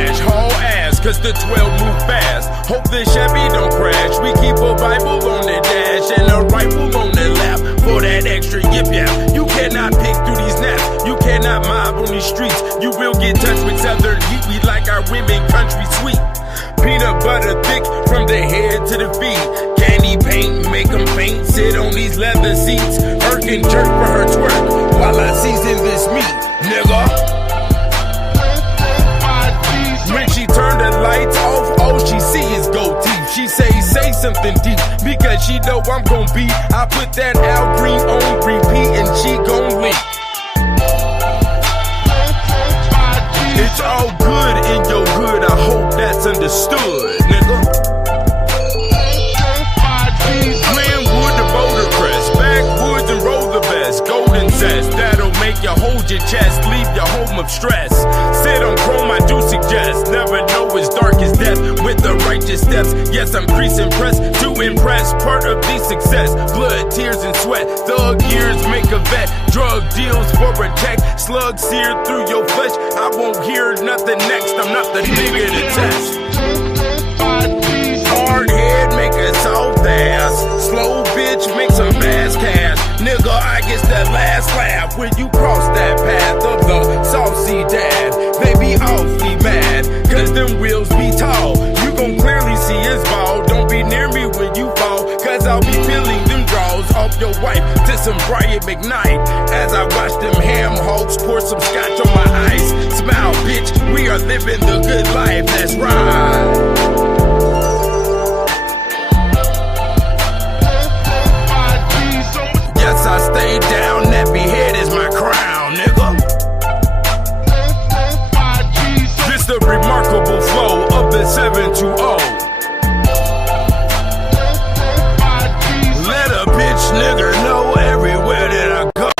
splash, haul ass, cause the 12 move fast. Hope the Chevy don't crash. We keep a Bible on the dash and a rifle on the lap for that extra yip yap. You cannot pick through these naps. You cannot mob on these streets. You will get touched with southern heat. We like our women country sweet. Peanut butter thick from the head to the feet. Candy paint, make them faint. Sit on these leather seats. Irk and jerk for her twerk while I season this meat, nigga. When she turn the lights off, all she see is gold teeth. She say something deep, because she know I'm gon' be. I put that Al Green on repeat and she gon' leak. It's all good in your hood, I hope that's understood, nigga. Glenwood to Boulder Crest, backwoods and roll the best. Golden zest, that'll make you hold your chest, leave your home of stress. Sit on chrome, I do suggest. Never know as dark as death with the righteous steps. Yes, I'm creasing pressed to impress. Part of the success, blood, tears, and sweat. Thug years make a vet. Drug deals for a check. Slug seared through your flesh. I won't hear nothing next. I'm not the nigga to test. Hard head make a soft ass. Slow bitch make some fast cash. Nigga, I guess that last laugh when you cross that path of the saucy dad. They be awfully mad, cause them wheels be tall. You gon' clearly see his ball. Don't be near me when you fall, cause I'll be peeling them draws off your wife to some Brian McKnight. As I watch them ham hawks pour some scotch on my ice. Smile, bitch, we are living the good life, that's right. Yes, I stay down, nappy head is my crown, nigga. This the remarkable flow of the 720. Let a bitch nigga know everywhere that I go.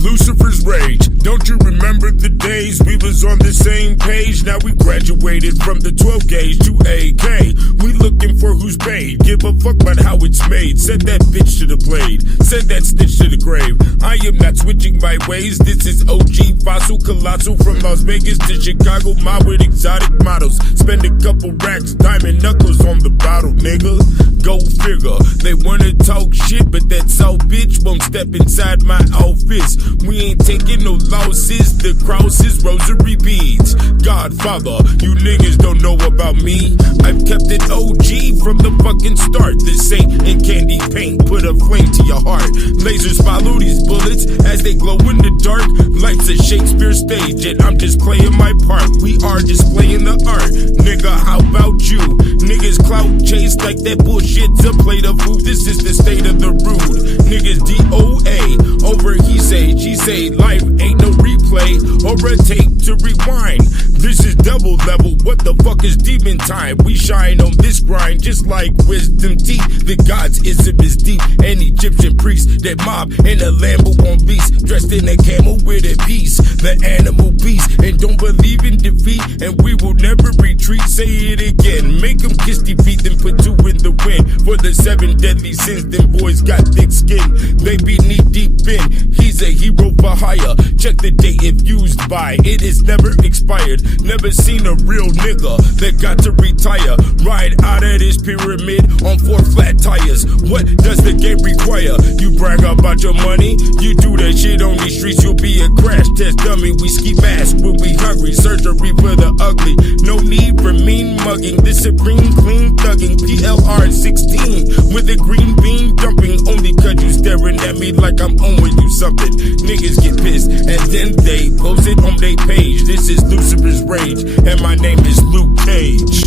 Lucifer's rage. Don't you remember the days we was on the same page? Now we graduated from the 12 gauge to AK. We looking for who's paid. Give a fuck about how it's made. Send that bitch to the blade. Send that stitch to the grave. I am not switching my ways. This is OG Fossil Colossal from Las Vegas to Chicago. My with exotic models. Spend a couple racks, diamond knuckles on the bottle, nigga. Go figure. They wanna talk shit, but that soft bitch won't step inside my office. We ain't taking no losses. The cross is rosary beads. Godfather, you niggas don't know about me. I've kept it OG from the fucking start. The saint in candy paint put a flame to your heart. Lasers follow these bullets as they glow in the dark. Life's a Shakespeare stage and I'm just playing my part. We are displaying the art. Nigga, how about you? Niggas clout chase like that bullshit's a plate of food. This is the state of the rude. Niggas DOA over he say, she say. Life ain't no replay or a tape to rewind. This is double level. What the fuck is demon time? We shine on this grind just like wisdom teeth. The God's ism is deep. An Egyptian priest that mob in a Lambo on beast, dressed in a camel with a piece. The animal beast and don't believe in defeat. And we will never retreat. Say it again. Make them kiss defeat, then put two in in the wind. For the 7 deadly sins, them boys got thick skin. They be knee deep in. He's a hero for hire. Check the date if used by. It is never expired. Never seen a real nigga that got to retire. Ride out of this pyramid on 4 flat tires. What does the game require? You brag about your money. You do that shit on these streets. You'll be a crash test dummy. We ski mask when we hungry. Surgery for the ugly. No need for mean mugging. This supreme clean thugging. PLR 16 with a green bean dumping. Only cause you staring at me like I'm owing you something. Niggas get pissed and then they post it on their page. This is Lucifer's Rage and my name is Luke Cage.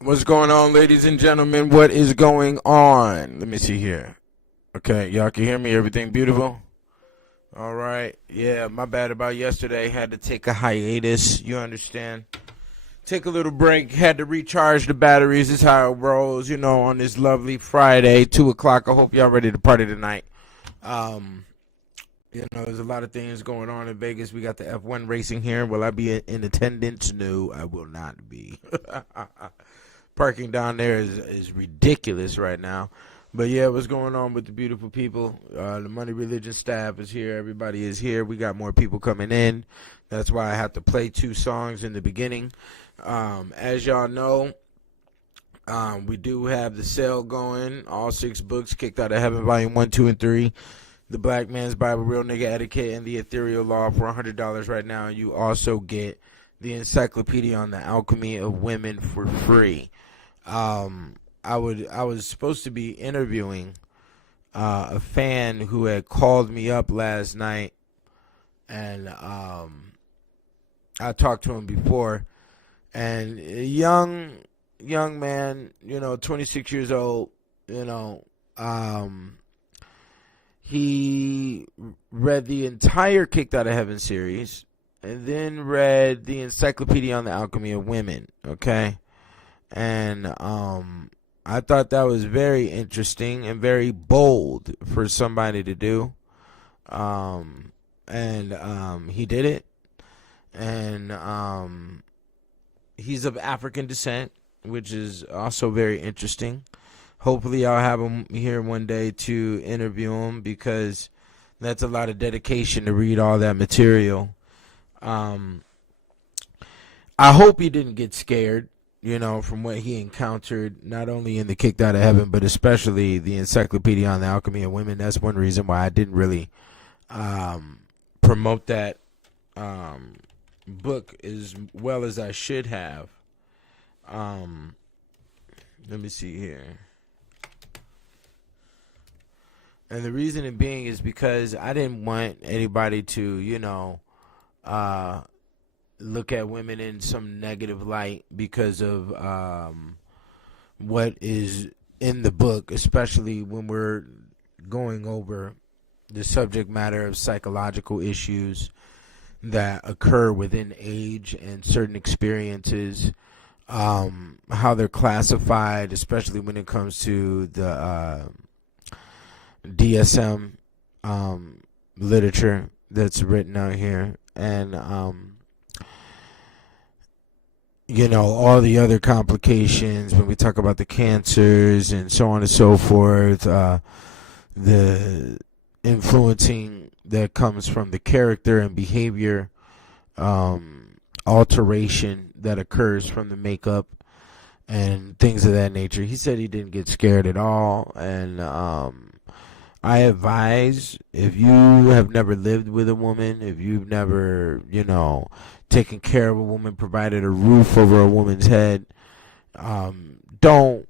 What's going on, ladies and gentlemen? What is going on? Let me see here. Okay, y'all can hear me? Everything beautiful? All right. Yeah, my bad about yesterday. Had to take a hiatus. You understand? Take a little break. Had to recharge the batteries. This is how it rolls, on this lovely Friday, 2 o'clock. I hope y'all ready to party tonight. There's a lot of things going on in Vegas. We got the F1 racing here. Will I be in attendance? No, I will not be. Parking down there is ridiculous right now. But yeah, what's going on with the beautiful people? The Money Religion staff is here. Everybody is here. We got more people coming in. That's why I have to play 2 songs in the beginning. As y'all know, we do have the sale going. All 6 books, Kicked Out of Heaven, Volume 1, 2, and 3. The Black Man's Bible, Real Nigga Etiquette, and the Ethereal Law for $100 right now. You also get the Encyclopedia on the Alchemy of Women for free. I was supposed to be interviewing a fan who had called me up last night, and I talked to him before, and a young man, 26 years old, he read the entire Kicked Out of Heaven series and then read the Encyclopedia on the Alchemy of Women, okay? And I thought that was very interesting and very bold for somebody to do. He did it. And he's of African descent, which is also very interesting. Hopefully I'll have him here one day to interview him, because that's a lot of dedication to read all that material. I hope he didn't get scared, from what he encountered, not only in the Kicked Out of Heaven, but especially the Encyclopedia on the Alchemy of Women. That's one reason why I didn't really promote that book as well as I should have. Let me see here. And the reason being is because I didn't want anybody to, look at women in some negative light because of what is in the book, especially when we're going over the subject matter of psychological issues that occur within age and certain experiences, how they're classified, especially when it comes to the DSM literature that's written out here, and all the other complications when we talk about the cancers and so on and so forth, the influencing that comes from the character and behavior alteration that occurs from the makeup and things of that nature. He said he didn't get scared at all, and I advise, if you have never lived with a woman, if you've never, taken care of a woman, provided a roof over a woman's head, don't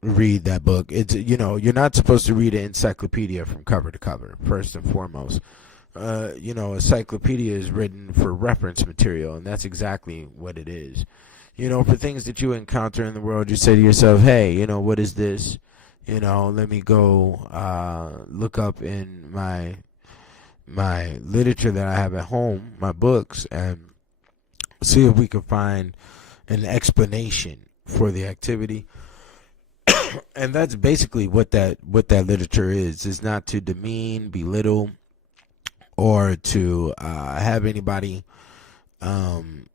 read that book. It's, you're not supposed to read an encyclopedia from cover to cover, first and foremost. Encyclopedia is written for reference material, and that's exactly what it is. For things that you encounter in the world, you say to yourself, hey, what is this? Let me go look up in my literature that I have at home, my books, and see if we can find an explanation for the activity And that's basically what that literature is. It's not to demean, belittle, or to have anybody, look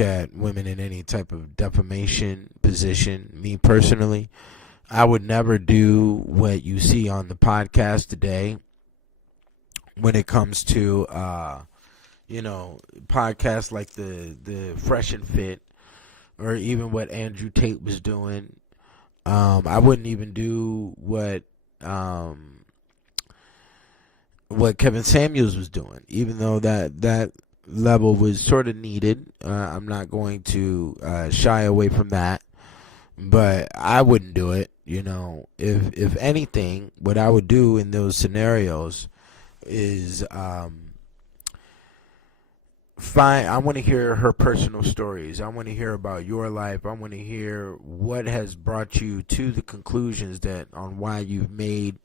at women in any type of defamation position. Me personally, I would never do what you see on the podcast today when it comes to, podcasts like the Fresh and Fit, or even what Andrew Tate was doing. I wouldn't even do what Kevin Samuels was doing, even though that level was sort of needed. I'm not going to shy away from that, but I wouldn't do it. If anything, what I would do in those scenarios is I want to hear her personal stories. I want to hear about your life. I want to hear what has brought you to the conclusions that on why you've made,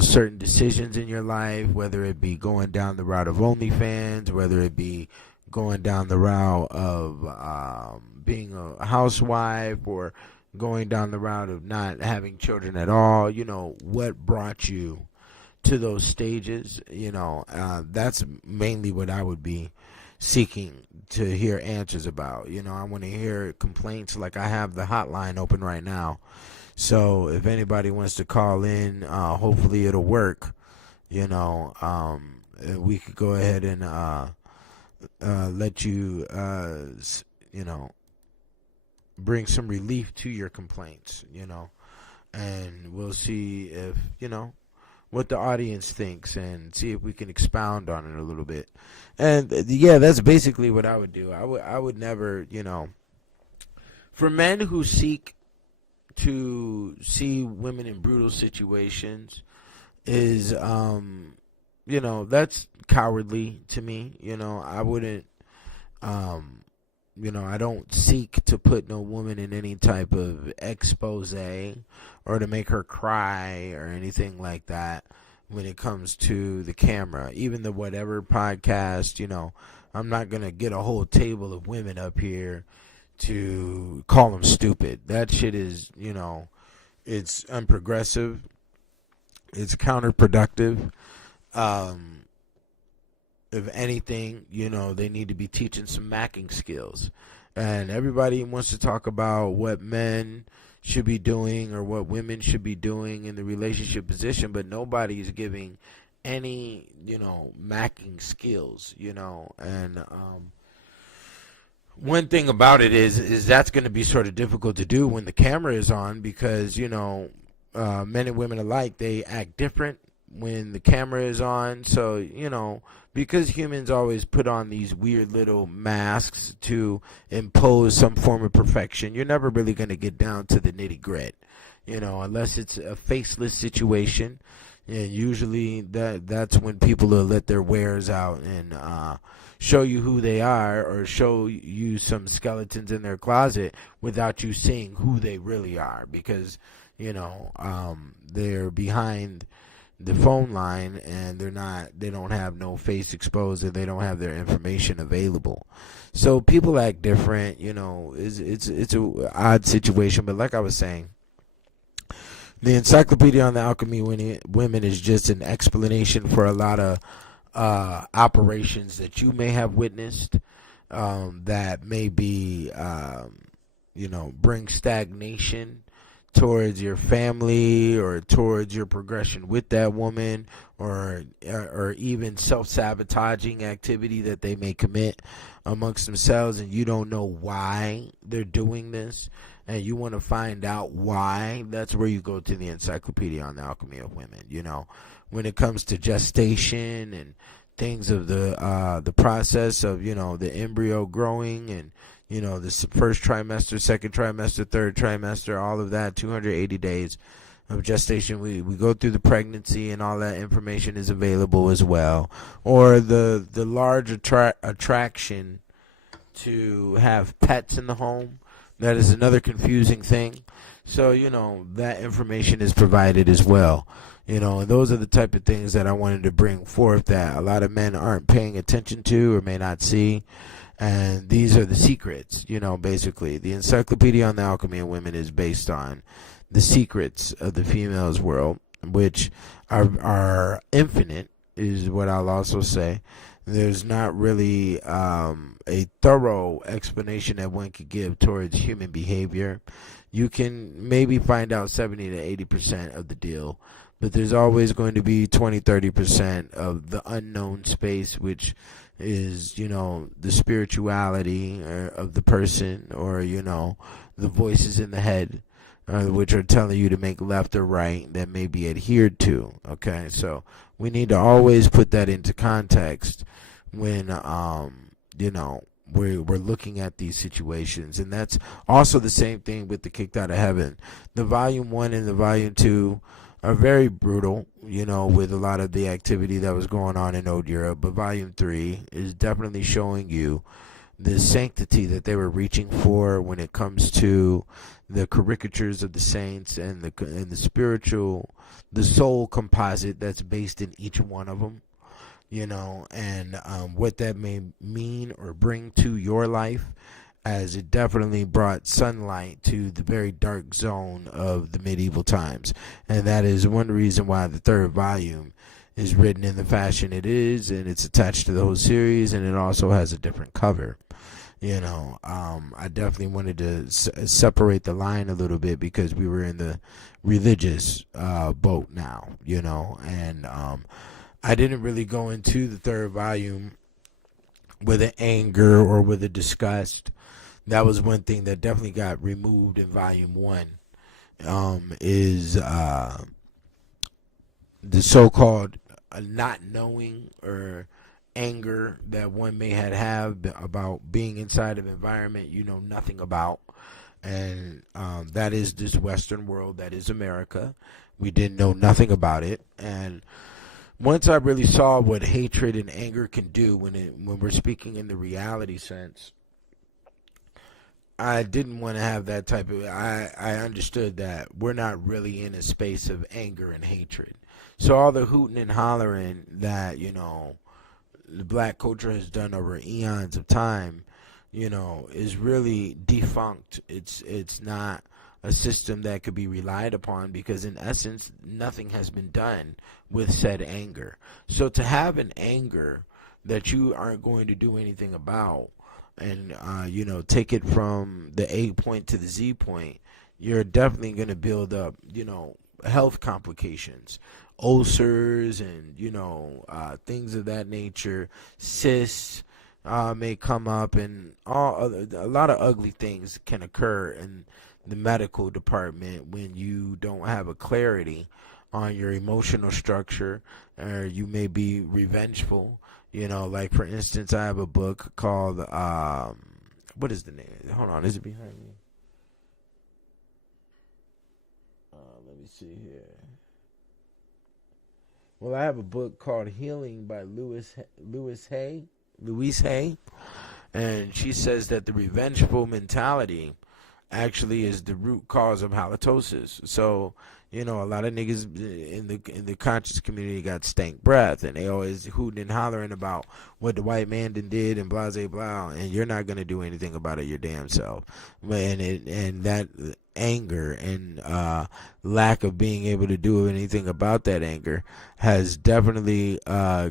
certain decisions in your life, whether it be going down the route of OnlyFans, whether it be going down the route of being a housewife, or going down the route of not having children at all. What brought you to those stages. That's mainly what I would be seeking to hear answers about. I want to hear complaints. Like, I have the hotline open right now, so if anybody wants to call in, hopefully it'll work. We could go ahead and let you bring some relief to your complaints, and we'll see if what the audience thinks, and see if we can expound on it a little bit. And yeah, that's basically what I would do. I would never, for men who seek to see women in brutal situations, is that's cowardly to me. I wouldn't I don't seek to put no woman in any type of expose or to make her cry or anything like that when it comes to the camera. Even the whatever podcast, I'm not going to get a whole table of women up here to call them stupid. That shit is, it's unprogressive. It's counterproductive. If anything, they need to be teaching some macking skills. And everybody wants to talk about what men should be doing or what women should be doing in the relationship position, but nobody's giving any, macking skills, and one thing about it is that's going to be sort of difficult to do when the camera is on, because, men and women alike, they act different when the camera is on. So, because humans always put on these weird little masks to impose some form of perfection, you're never really going to get down to the nitty grit, unless it's a faceless situation. And usually that's when people will let their wares out and show you who they are, or show you some skeletons in their closet without you seeing who they really are, because they're behind the phone line, and they don't have no face exposed, and they don't have their information available. So people act different. It's a odd situation. But like I was saying, the Encyclopedia on the Alchemy women is just an explanation for a lot of operations that you may have witnessed, that may be bring stagnation towards your family, or towards your progression with that woman, or even self-sabotaging activity that they may commit amongst themselves, and you don't know why they're doing this, and you want to find out why. That's where you go to the Encyclopedia on the Alchemy of Women. When it comes to gestation and things of the process of the embryo growing, and the first trimester, second trimester, third trimester, all of that, 280 days of gestation. We go through the pregnancy, and all that information is available as well. Or the large attraction to have pets in the home. That is another confusing thing. So, that information is provided as well. And those are the type of things that I wanted to bring forth that a lot of men aren't paying attention to, or may not see. And these are the secrets, basically. The Encyclopedia on the Alchemy of Women is based on the secrets of the female's world, which are infinite, is what I'll also say. There's not really a thorough explanation that one could give towards human behavior. You can maybe find out 70 to 80% of the deal, but there's always going to be 20-30% of the unknown space, which is, the spirituality of the person, or, the voices in the head, which are telling you to make left or right, that may be adhered to. Okay, so we need to always put that into context when, we're looking at these situations. And that's also the same thing with the Kicked Out of Heaven. The volume 1 and the volume 2 are very brutal, with a lot of the activity that was going on in Old Europe. But volume 3 is definitely showing you the sanctity that they were reaching for when it comes to the caricatures of the saints and the spiritual, the soul composite that's based in each one of them, and what that may mean or bring to your life, as it definitely brought sunlight to the very dark zone of the medieval times. And that is one reason why the third volume is written in the fashion it is, and it's attached to the whole series, and it also has a different cover. I definitely wanted to separate the line a little bit, because we were in the religious boat now, and I didn't really go into the third volume with an anger or with a disgust. That was one thing that definitely got removed in volume 1, is the so-called not knowing or anger that one may have about being inside of an environment you know nothing about. And that is this Western world, that is America. We didn't know nothing about it. And once I really saw what hatred and anger can do when we're speaking in the reality sense, I didn't want to have that type of. I understood that we're not really in a space of anger and hatred. So all the hooting and hollering that the black culture has done over eons of time, is really defunct. It's not a system that could be relied upon, because in essence nothing has been done with said anger. So to have an anger that you aren't going to do anything about, and take it from the A point to the Z point, you're definitely going to build up health complications, ulcers, and things of that nature. Cysts may come up, and a lot of ugly things can occur in the medical department when you don't have a clarity on your emotional structure, or you may be revengeful. Like for instance, I have a book called what is the name? Hold on, is it behind me? Let me see here. Well, I have a book called Healing by Louise Hay, and she says that the revengeful mentality actually is the root cause of halitosis. So, a lot of niggas in the conscious community got stank breath, and they always hooting and hollering about what the white man did and blah blah blah, and you're not gonna do anything about it your damn self. And that anger and lack of being able to do anything about that anger has definitely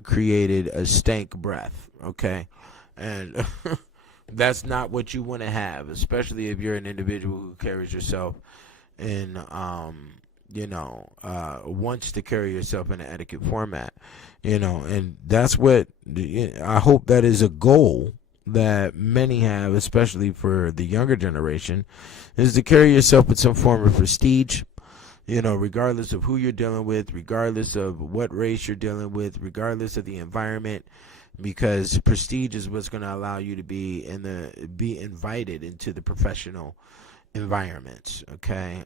created a stank breath. Okay, and that's not what you want to have, especially if you're an individual who carries yourself in wants to carry yourself in an etiquette format, and that's what I hope that is a goal that many have, especially for the younger generation, is to carry yourself with some form of prestige, regardless of who you're dealing with, regardless of what race you're dealing with, regardless of the environment, because prestige is what's going to allow you to be invited into the professional environments. Okay.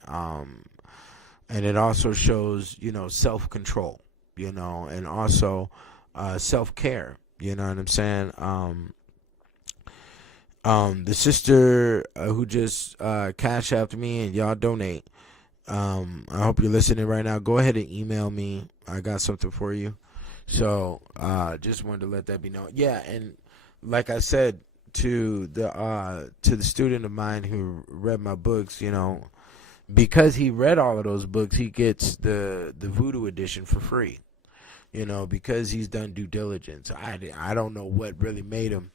And it also shows, self-control, and also self-care. You know what I'm saying? The sister who just cash after me, and y'all donate. I hope you're listening right now. Go ahead and email me. I got something for you. So just wanted to let that be known. Yeah, and like I said, to the student of mine who read my books, because he read all of those books, he gets the Voodoo edition for free. Because he's done due diligence. I don't know what really made him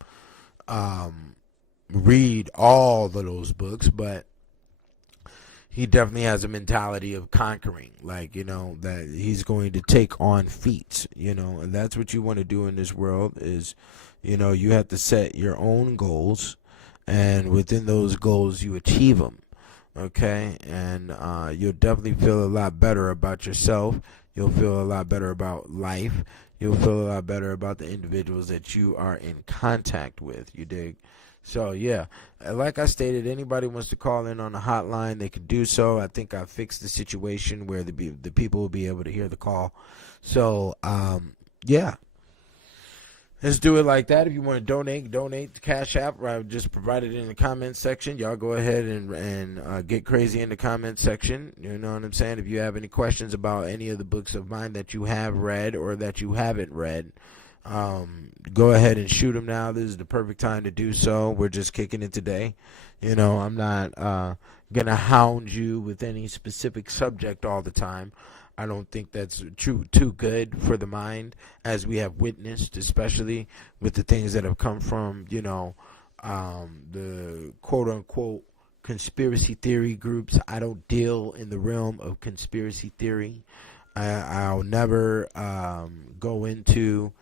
read all of those books, but he definitely has a mentality of conquering, that he's going to take on feats, and that's what you want to do in this world is, you have to set your own goals, and within those goals you achieve them, okay? And you'll definitely feel a lot better about yourself. You'll feel a lot better about life. You'll feel a lot better about the individuals that you are in contact with, you dig? So, yeah, like I stated, anybody wants to call in on the hotline, they can do so. I think I fixed the situation where the people will be able to hear the call. So, yeah. Let's do it like that. If you want to donate the Cash App. I just provided it in the comments section. Y'all go ahead and get crazy in the comments section. You know what I'm saying? If you have any questions about any of the books of mine that you have read or that you haven't read, go ahead and shoot them now. This is the perfect time to do so. We're just kicking it today. I'm not going to hound you with any specific subject all the time. I don't think that's too good for the mind, as we have witnessed, especially with the things that have come from, the quote-unquote conspiracy theory groups. I don't deal in the realm of conspiracy theory. I'll never go into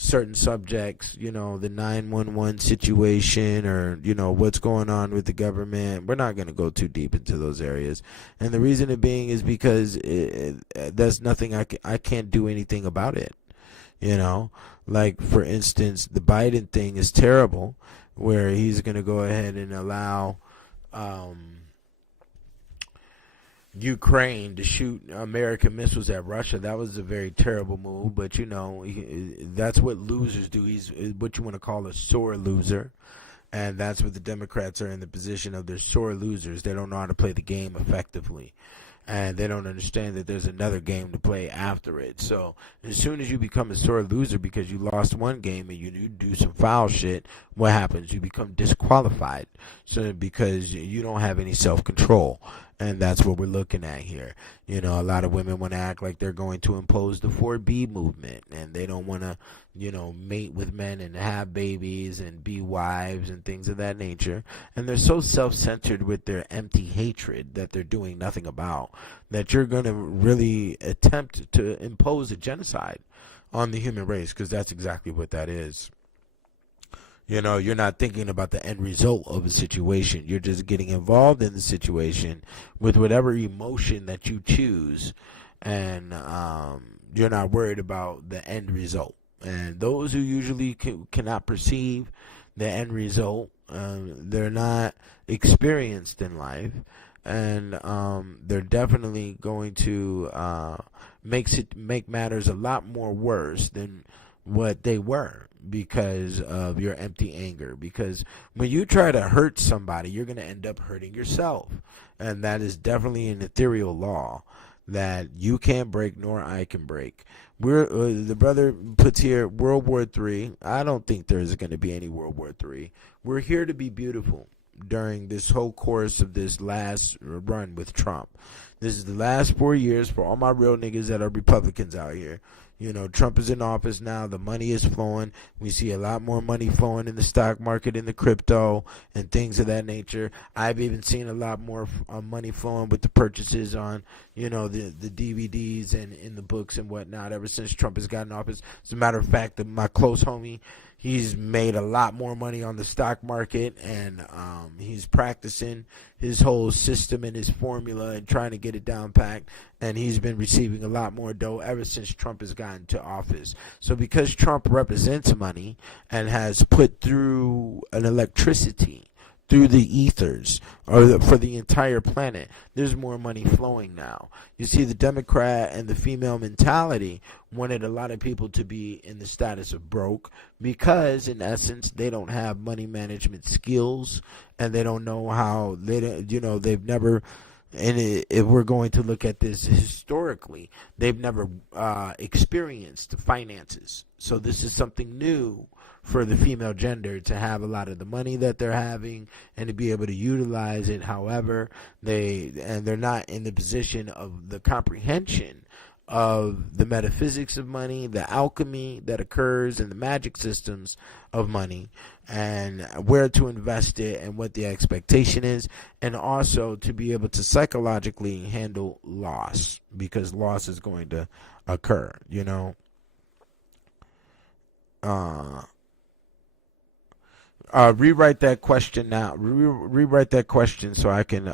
certain subjects, the 911 situation or, what's going on with the government. We're not going to go too deep into those areas. And the reason it being is because that's nothing I can't do anything about it. Like, for instance, the Biden thing is terrible, where he's going to go ahead and allow Ukraine to shoot American missiles at Russia. That was a very terrible move, but that's what losers do. He's what you want to call a sore loser, and that's what the Democrats are in the position of. They're sore losers. They don't know how to play the game effectively, and they don't understand that there's another game to play after it. So as soon as you become a sore loser because you lost one game and you do some foul shit, what happens? You become disqualified. So because you don't have any self-control. And that's what we're looking at here. A lot of women want to act like they're going to impose the 4B movement, and they don't want to, mate with men and have babies and be wives and things of that nature. And they're so self-centered with their empty hatred that they're doing nothing about, that you're going to really attempt to impose a genocide on the human race, because that's exactly what that is. You're not thinking about the end result of a situation. You're just getting involved in the situation with whatever emotion that you choose, and you're not worried about the end result. And those who usually cannot perceive the end result, they're not experienced in life, and they're definitely going to make matters a lot more worse than what they were, because of your empty anger. Because when you try to hurt somebody, you're going to end up hurting yourself, and that is definitely an ethereal law that you can't break nor I can break. We're the brother puts here World War III. I don't think there's going to be any World War III. We're here to be beautiful during this whole course of this last run with Trump. This is the last 4 years for all my real niggas that are Republicans out here. Trump is in office now. The money is flowing. We see a lot more money flowing in the stock market, in the crypto, and things of that nature. I've even seen a lot more money flowing with the purchases on, the DVDs and in the books and whatnot ever since Trump has gotten office. As a matter of fact, my close homie, he's made a lot more money on the stock market, and he's practicing his whole system and his formula and trying to get it down packed, and he's been receiving a lot more dough ever since Trump has gotten to office. So because Trump represents money and has put through an electricity through the ethers or for the entire planet, there's more money flowing now. You see, the Democrat and the female mentality wanted a lot of people to be in the status of broke because, in essence, they don't have money management skills, and they don't know how they've never. And if we're going to look at this historically, they've never experienced finances. So this is something new for the female gender to have a lot of the money that they're having and to be able to utilize it. However, they're not in the position of the comprehension of the metaphysics of money, the alchemy that occurs in the magic systems of money, and where to invest it and what the expectation is, and also to be able to psychologically handle loss, because loss is going to occur, you know. Rewrite that question now. Rewrite that question so I can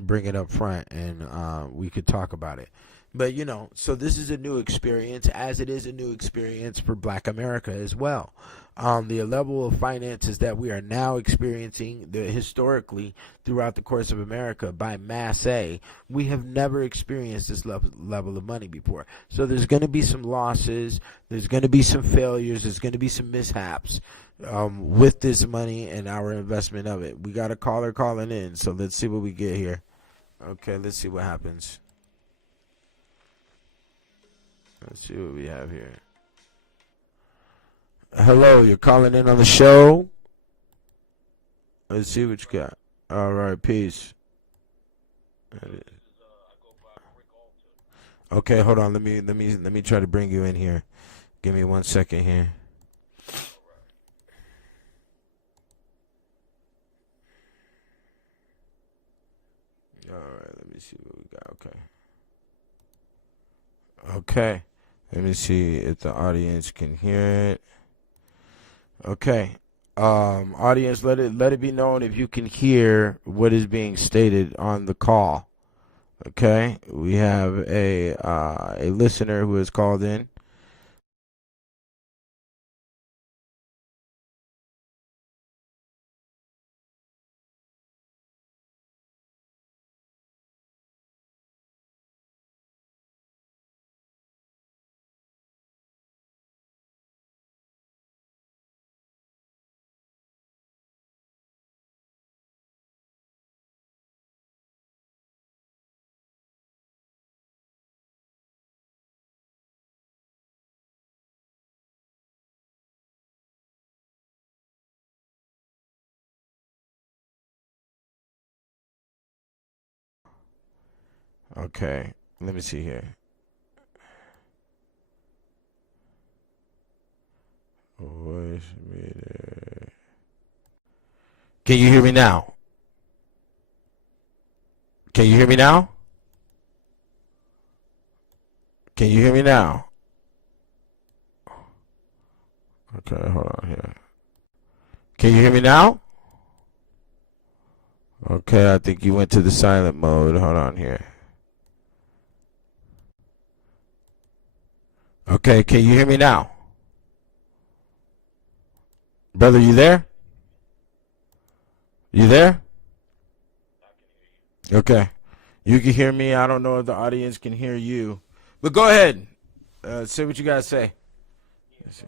bring it up front, and we could talk about it. But you know, so this is a new experience, as it is a new experience for Black America as well. The level of finances that we are now experiencing, historically throughout the course of America by Mass A, we have never experienced this level of money before. So there's going to be some losses, there's going to be some failures, there's going to be some mishaps with this money and our investment of it. We got a caller calling in, so let's see what we get here. Okay, let's see what happens. Let's see what we have here. Hello, you're calling in on the show. Let's see what you got. All right, peace. Okay, hold on. Let me try to bring you in here. Give me 1 second here. All right, let me see what we got. Okay. Let me see if the audience can hear it. Okay. Audience, let it be known if you can hear what is being stated on the call. Okay. We have a listener who has called in. Okay. Let me see here. Voice meter. Can you hear me now? Can you hear me now? Can you hear me now? Okay, hold on here. Can you hear me now? Okay, I think you went to the silent mode. Hold on here. Okay, can you hear me now? Brother, you there? You there? Okay. You can hear me. I don't know if the audience can hear you. But go ahead. Say what you got to say. Let's see.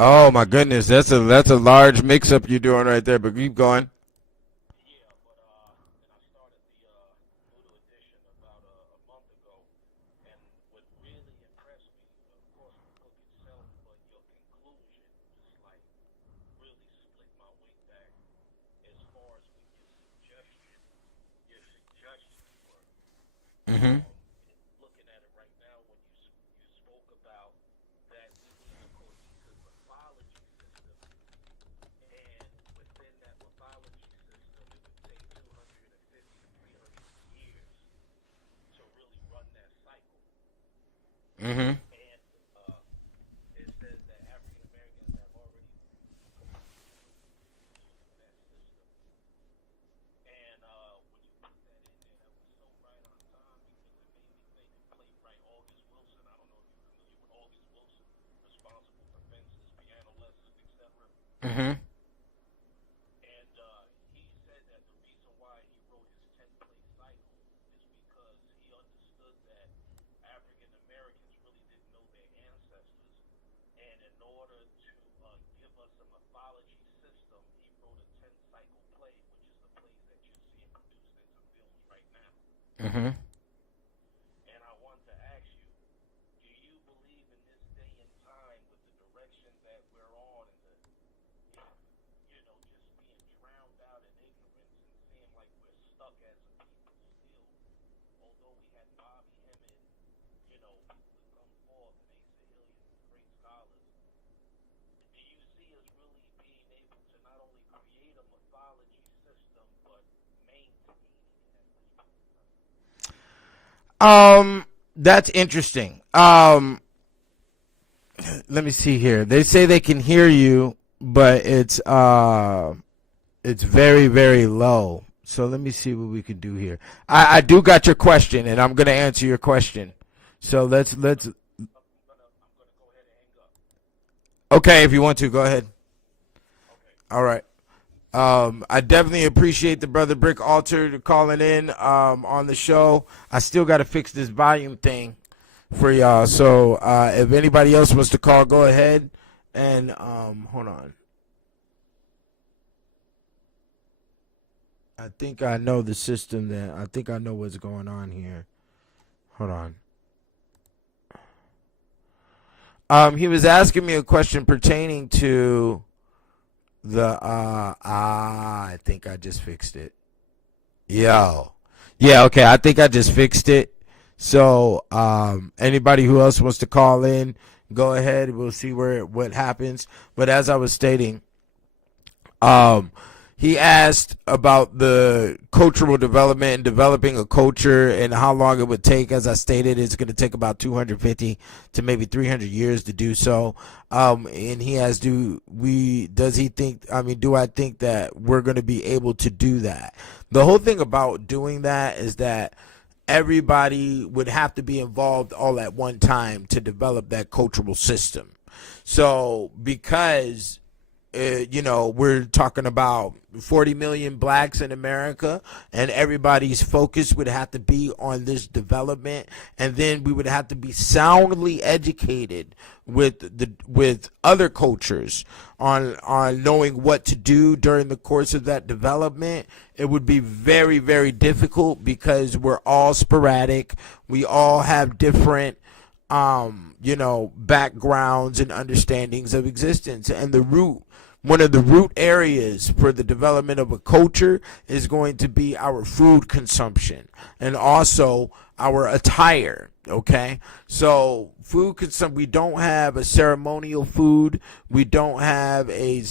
Oh my goodness, that's a large mix up you're doing right there, but keep going. Mm-hmm. Mm-hmm. Mm-hmm. Mm-hmm. And I want to ask you, do you believe in this day and time with the direction that we're on and the, just being drowned out in ignorance and seeing like we're stuck as a people still, although we had Bobby Hemmett, people that come forth and Asa Hilliard, great scholars, do you see us really being able to not only create a mythology system, but maintain it at this point? That's interesting. Let me see here. They say they can hear you, but it's very, very low. So let me see what we can do here. I do got your question, and I'm gonna answer your question. So let's. I'm gonna go ahead and hang up. Okay, if you want to, go ahead. Okay. All right. I definitely appreciate the Brother Brick Alter calling in on the show. I still got to fix this volume thing for y'all. So if anybody else wants to call, go ahead. And hold on. I think I know the system that I think I know what's going on here. Hold on. He was asking me a question pertaining to the I think I just fixed it. Yeah, okay, I think I just fixed it. So anybody who else wants to call in, go ahead. We'll see what happens. But as I was stating, he asked about the cultural development and developing a culture and how long it would take. As I stated, it's going to take about 250 to maybe 300 years to do so. And he asked, do I think that we're going to be able to do that? The whole thing about doing that is that everybody would have to be involved all at one time to develop that cultural system. So because we're talking about 40 million blacks in America, and everybody's focus would have to be on this development, and then we would have to be soundly educated with other cultures on knowing what to do during the course of that development. It would be very, very difficult because we're all sporadic. We all have different backgrounds and understandings of existence, and one of the root areas for the development of a culture is going to be our food consumption and also our attire. Okay, so food consumption. We don't have a ceremonial food. We don't have a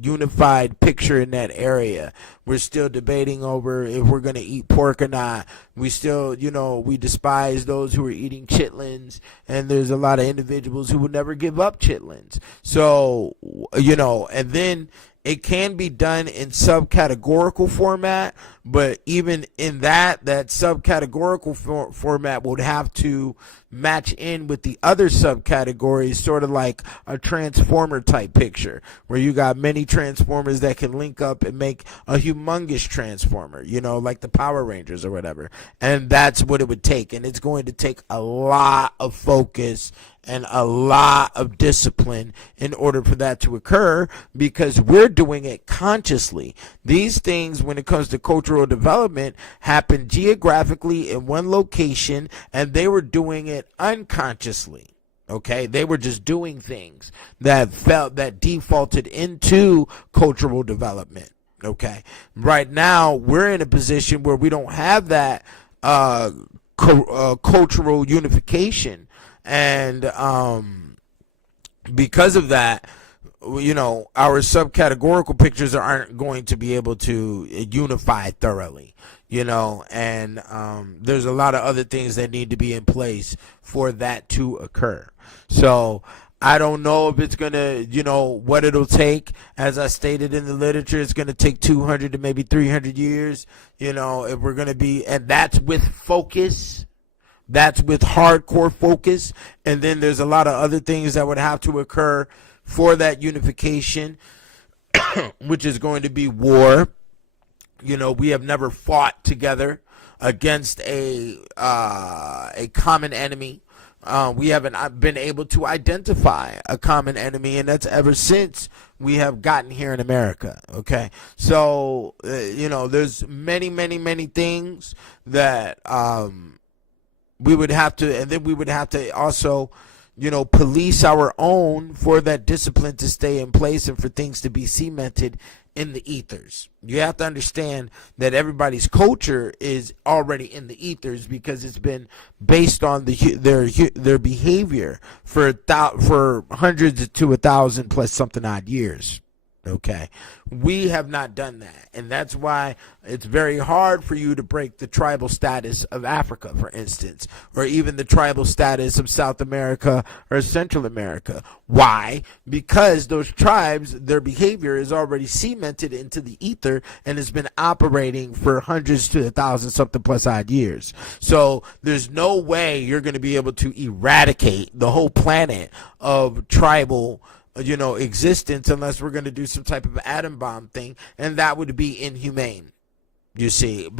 unified picture in that area. We're still debating over if we're going to eat pork or not. We still, we despise those who are eating chitlins, and there's a lot of individuals who will never give up chitlins. So, and then it can be done in subcategorical format, but even in that subcategorical format would have to match in with the other subcategories, sort of like a transformer type picture, where you got many transformers that can link up and make a humongous transformer, like the Power Rangers or whatever. And that's what it would take. And it's going to take a lot of focus and a lot of discipline in order for that to occur, because we're doing it consciously. These things, when it comes to cultural development, happen geographically in one location, and they were doing it unconsciously. Okay, they were just doing things that defaulted into cultural development. Okay, right now we're in a position where we don't have that cultural unification. And because of that, our subcategorical pictures aren't going to be able to unify thoroughly, and there's a lot of other things that need to be in place for that to occur. So I don't know if it's going to, what it'll take. As I stated in the literature, it's going to take 200 to maybe 300 years, if we're going to be, and that's with focus. That's with hardcore focus. And then there's a lot of other things that would have to occur for that unification, which is going to be war. We have never fought together against a common enemy. We haven't been able to identify a common enemy, and that's ever since we have gotten here in America. Okay, so there's many things that we would have to, and then we would have to also, police our own for that discipline to stay in place and for things to be cemented in the ethers. You have to understand that everybody's culture is already in the ethers because it's been based on their behavior for hundreds to 1,000 plus something odd years. Okay, we have not done that, and that's why it's very hard for you to break the tribal status of Africa, for instance, or even the tribal status of South America or Central America. Why? Because those tribes, their behavior is already cemented into the ether and has been operating for hundreds to 1,000 something plus odd years. So there's no way you're going to be able to eradicate the whole planet of tribal existence unless we're going to do some type of atom bomb thing, and that would be inhumane, you see,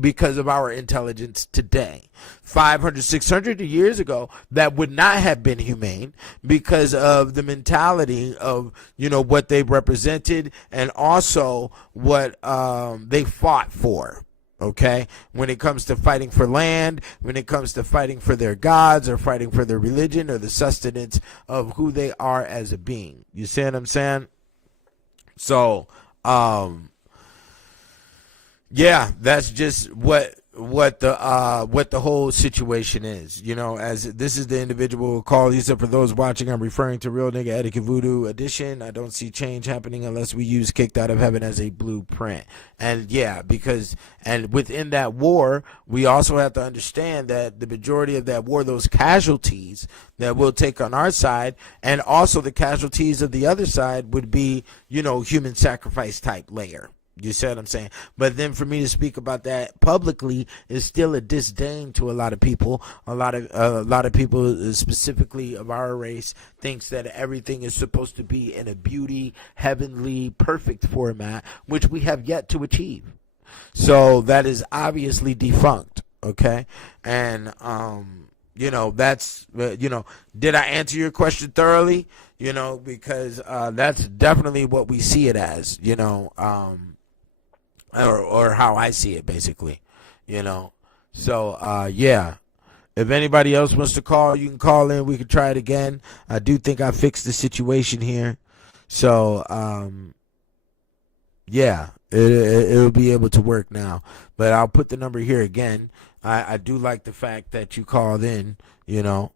because of our intelligence today. 500, 600 years ago, that would not have been humane because of the mentality of, what they represented and also what they fought for. Okay, when it comes to fighting for land, when it comes to fighting for their gods or fighting for their religion or the sustenance of who they are as a being. You see what I'm saying? So, yeah, that's just what the whole situation is. As this is the individual call. These are for those watching. I'm referring to Real Nigga Etiquette Voodoo Edition. I don't see change happening unless we use Kicked Out of Heaven as a blueprint. And yeah, and within that war, we also have to understand that the majority of that war, those casualties that we'll take on our side, and also the casualties of the other side would be, human sacrifice type layer. You see what I'm saying? But then for me to speak about that publicly is still a disdain to a lot of people. A lot of people, specifically of our race, thinks that everything is supposed to be in a beauty, heavenly, perfect format, which we have yet to achieve. So that is obviously defunct. Okay, and that's did I answer your question thoroughly? Because that's definitely what we see it as. Or how I see it, basically, So, yeah. If anybody else wants to call, you can call in. We can try it again. I do think I fixed the situation here. So, yeah, it'll be able to work now. But I'll put the number here again. I do like the fact that you called in, Yeah.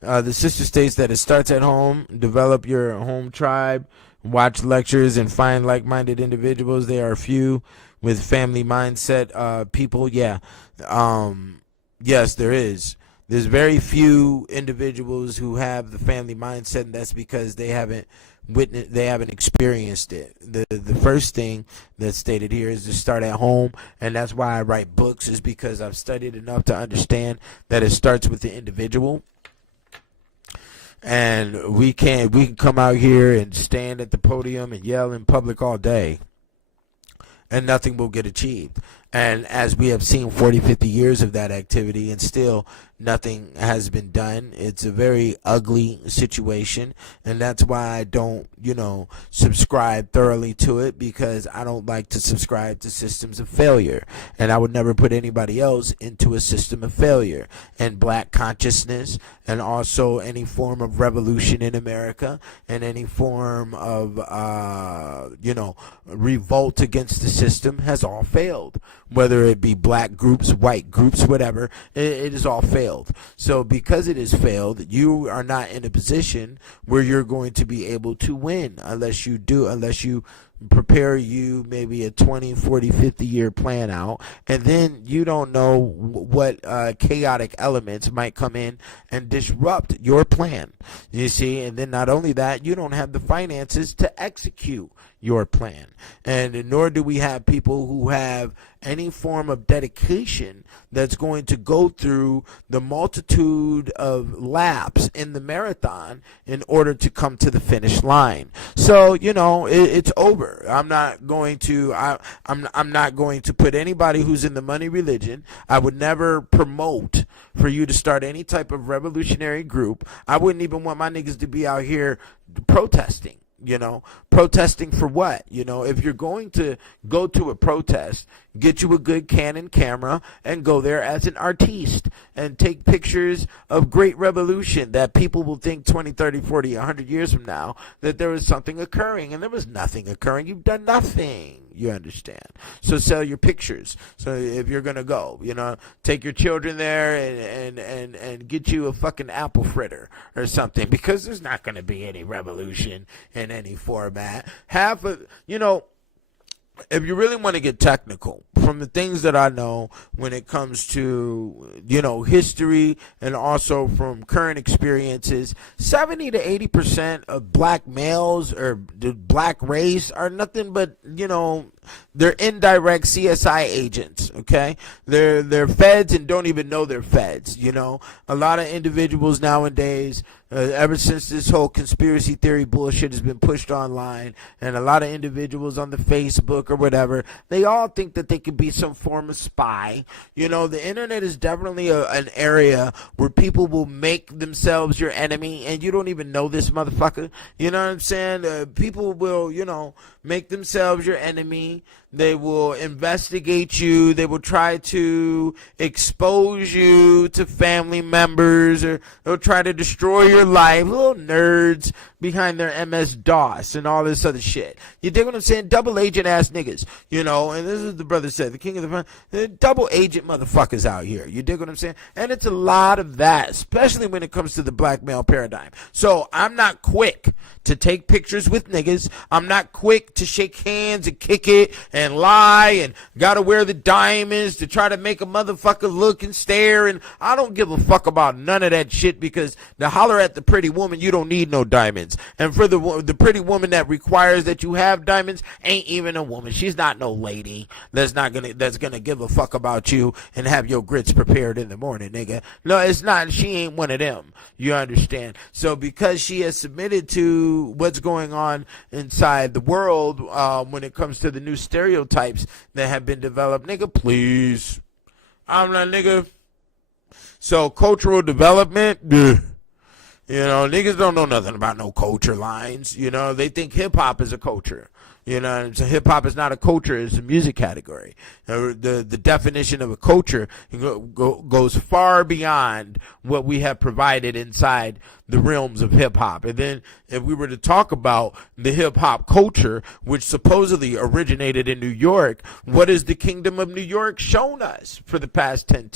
The sister states that it starts at home. Develop your home tribe. Watch lectures and find like-minded individuals. There are few with family mindset people. Yeah. Yes, there is. There's very few individuals who have the family mindset, and that's because they haven't experienced it. The first thing that's stated here is to start at home, and that's why I write books, is because I've studied enough to understand that it starts with the individual. And we can come out here and stand at the podium and yell in public all day, and nothing will get achieved. And as we have seen 40, 50 years of that activity, and still nothing has been done. It's a very ugly situation, and that's why I don't, subscribe thoroughly to it, because I don't like to subscribe to systems of failure, and I would never put anybody else into a system of failure. And black consciousness, and also any form of revolution in America, and any form of, revolt against the system has all failed. Whether it be black groups, white groups, whatever, it is all failed. So because it has failed, you are not in a position where you're going to be able to win unless you prepare maybe a 20, 40, 50 year plan out, and then you don't know what chaotic elements might come in and disrupt your plan, you see. And then not only that, you don't have the finances to execute your plan. And nor do we have people who have any form of dedication that's going to go through the multitude of laps in the marathon in order to come to the finish line. So, it's over. I'm not going to I'm not going to put anybody who's in the money religion. I would never promote for you to start any type of revolutionary group. I wouldn't even want my niggas to be out here protesting. Protesting for what? If you're going to go to a protest, get you a good Canon camera and go there as an artiste and take pictures of great revolution that people will think 20, 30, 40, 100 years from now that there was something occurring, and there was nothing occurring. You've done nothing. You understand? So sell your pictures. So if you're gonna go, take your children there and get you a fucking apple fritter or something, because there's not gonna be any revolution in any format. If you really want to get technical, from the things that I know when it comes to, history and also from current experiences, 70 to 80% of black males or the black race are nothing but, they're indirect CSI agents, okay? They're feds and don't even know they're feds, A lot of individuals nowadays, ever since this whole conspiracy theory bullshit has been pushed online, and a lot of individuals on the Facebook or whatever, they all think that they could be some form of spy. The internet is definitely an area where people will make themselves your enemy, and you don't even know this motherfucker. You know what I'm saying? People will, make themselves your enemy. They will investigate you. They will try to expose you to family members, or they'll try to destroy your life. Little nerds behind their MS-DOS and all this other shit. You dig what I'm saying? Double agent ass niggas, and this is the brother said, the king of the double agent motherfuckers out here. You dig what I'm saying? And it's a lot of that, especially when it comes to the black male paradigm. So I'm not quick to take pictures with niggas. I'm not quick to shake hands and kick it and lie and gotta wear the diamonds to try to make a motherfucker look and stare. And I don't give a fuck about none of that shit, because to holler at the pretty woman, you don't need no diamonds. And for the pretty woman that requires that you have diamonds, ain't even a woman. She's not no lady that's gonna give a fuck about you and have your grits prepared in the morning, nigga. No, it's not. She ain't one of them. You understand? So because she has submitted to what's going on inside the world, when it comes to the new stereotypes that have been developed, nigga, please. I'm not, nigga. So cultural development, niggas don't know nothing about no culture lines. They think hip-hop is a culture. So hip-hop is not a culture, it's a music category. The definition of a culture goes far beyond what we have provided inside the realms of hip-hop. And then if we were to talk about the hip-hop culture, which supposedly originated in New York, what has the Kingdom of New York shown us for the past 10,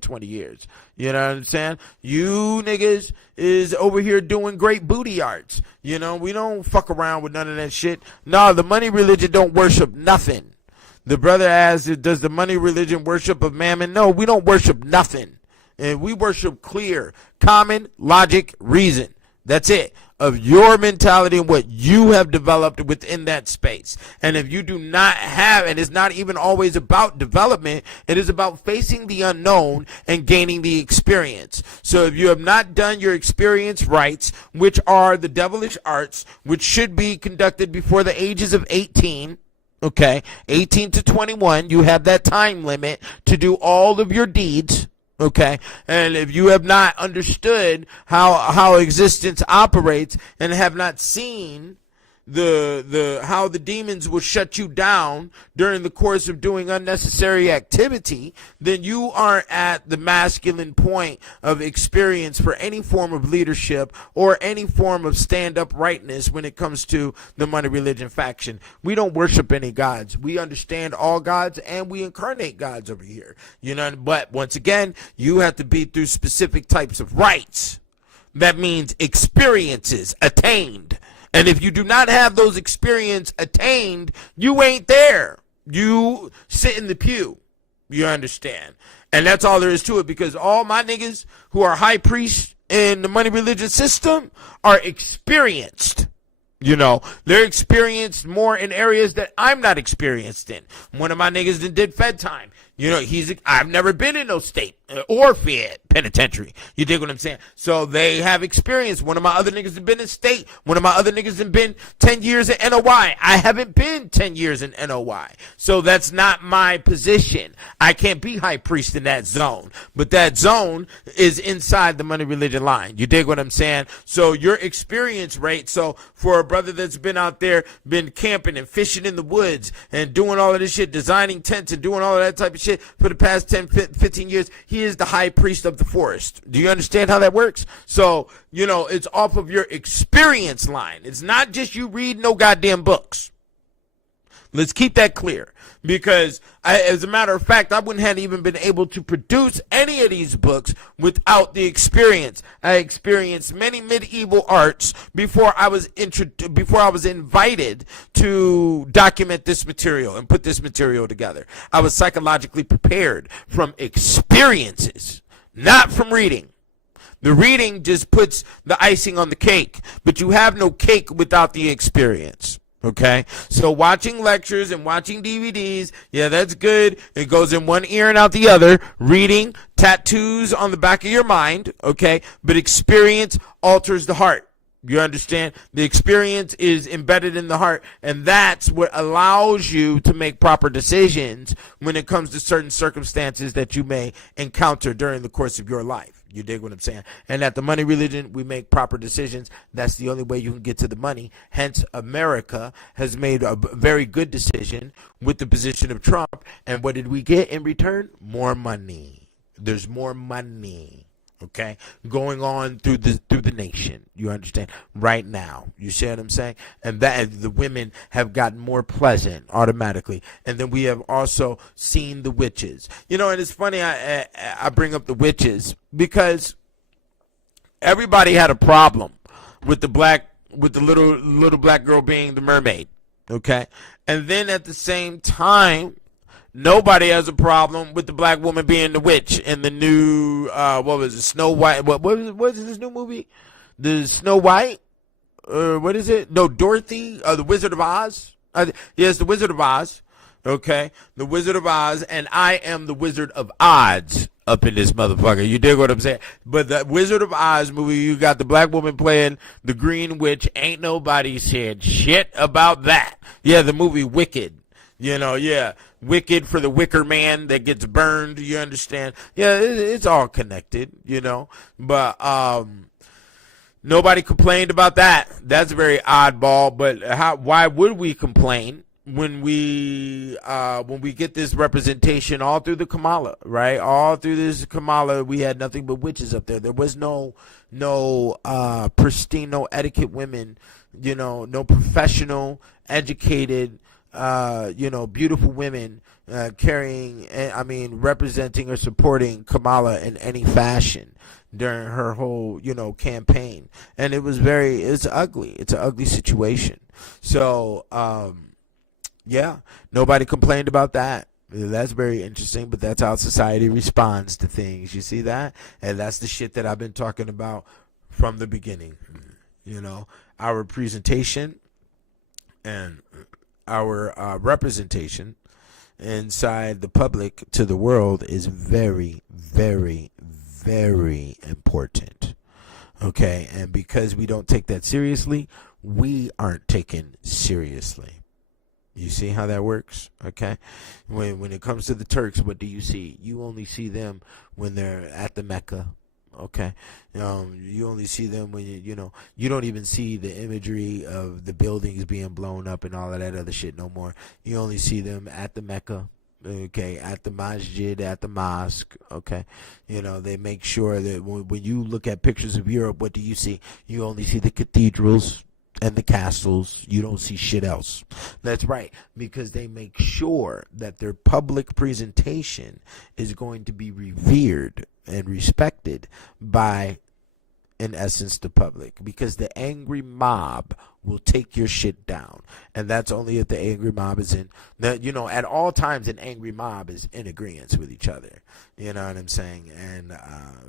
20 years? You know what I'm saying? You niggas is over here doing great booty arts. We don't fuck around with none of that shit. No, the money religion don't worship nothing. The brother asks, does the money religion worship of mammon? No, we don't worship nothing. And we worship clear, common, logic, reason. That's it. Of your mentality and what you have developed within that space. And if you do not have, and it's not even always about development, it is about facing the unknown and gaining the experience. So if you have not done your experience rites, which are the devilish arts, which should be conducted before the ages of 18, okay, 18 to 21, you have that time limit to do all of your deeds. Okay, and if you have not understood how existence operates and have not seen the how the demons will shut you down during the course of doing unnecessary activity, then you aren't at the masculine point of experience for any form of leadership or any form of stand-up rightness when it comes to the money religion faction. We don't worship any gods. We understand all gods and we incarnate gods over here. But once again, you have to be through specific types of rites. That means experiences attained. And if you do not have those experiences attained, you ain't there. You sit in the pew. You understand? And that's all there is to it, because all my niggas who are high priests in the money religion system are experienced. You know, they're experienced more in areas that I'm not experienced in. One of my niggas that did Fed time. You know, I've never been in no state or Fed penitentiary. You dig what I'm saying? So they have experience. One of my other niggas have been in state. One of my other niggas have been 10 years in NOI. I haven't been 10 years in NOI. So that's not my position. I can't be high priest in that zone. But that zone is inside the money religion line. You dig what I'm saying? So your experience rate, so for a brother that's been out there, been camping and fishing in the woods and doing all of this shit, designing tents and doing all of that type of shit for the past 10, 15 years, he is the high priest of the forest. Do you understand how that works? So, you know, it's off of your experience line. It's not just you read no goddamn books. Let's keep that clear. Because, as a matter of fact, I wouldn't have even been able to produce any of these books without the experience. I experienced many medieval arts before I was invited to document this material and put this material together. I was psychologically prepared from experiences, not from reading. The reading just puts the icing on the cake, but you have no cake without the experience. Okay, so watching lectures and watching DVDs, yeah, that's good. It goes in one ear and out the other. Reading, tattoos on the back of your mind, okay, but experience alters the heart. You understand? The experience is embedded in the heart, and that's what allows you to make proper decisions when it comes to certain circumstances that you may encounter during the course of your life. You dig what I'm saying? And at the money religion, we make proper decisions. That's the only way you can get to the money. Hence, America has made a very good decision with the position of Trump. And what did we get in return? More money. There's more money, okay, going on through the nation. You understand? Right now. You see what I'm saying? And that the women have gotten more pleasant automatically. And then we have also seen the witches. You know, and it's funny I bring up the witches because everybody had a problem with the little black girl being the mermaid, okay? And then at the same time, nobody has a problem with the black woman being the witch in the new what was it, Snow White? What is this new movie? The Snow White? What is it? No, Dorothy, the Wizard of Oz. Yes, the Wizard of Oz. Okay, the Wizard of Oz, and I am the Wizard of Odds up in this motherfucker. You dig what I'm saying? But the Wizard of Oz movie, you got the black woman playing the Green Witch. Ain't nobody said shit about that. Yeah, the movie Wicked. You know, yeah, Wicked for the Wicker Man that gets burned. You understand? Yeah, it's all connected. You know, but nobody complained about that. That's very oddball. But why would we complain when we get this representation all through the Kamala, right? All through this Kamala, we had nothing but witches up there. There was no pristine, no etiquette women, you know, no professional, educated, beautiful women representing or supporting Kamala in any fashion during her whole, campaign. And it's ugly. It's an ugly situation. So, yeah, nobody complained about that. That's very interesting, but that's how society responds to things. You see that? And that's the shit that I've been talking about from the beginning. You know, our presentation and our representation inside the public to the world is very, very, very important. Okay? And because we don't take that seriously, we aren't taken seriously. You see how that works? Okay? When it comes to the Turks, what do you see? You only see them when they're at the Mecca. Okay? You only see them when you don't even see the imagery of the buildings being blown up and all of that other shit no more. You only see them at the Mecca. Okay, at the masjid, at the mosque. Okay, they make sure that when you look at pictures of Europe, what do you see? You only see the cathedrals and the castles. You don't see shit else. That's right, because they make sure that their public presentation is going to be revered and respected by, in essence, the public, because the angry mob will take your shit down. And that's only if the angry mob is in, at all times an angry mob is in agreement with each other. You know what I'm saying? And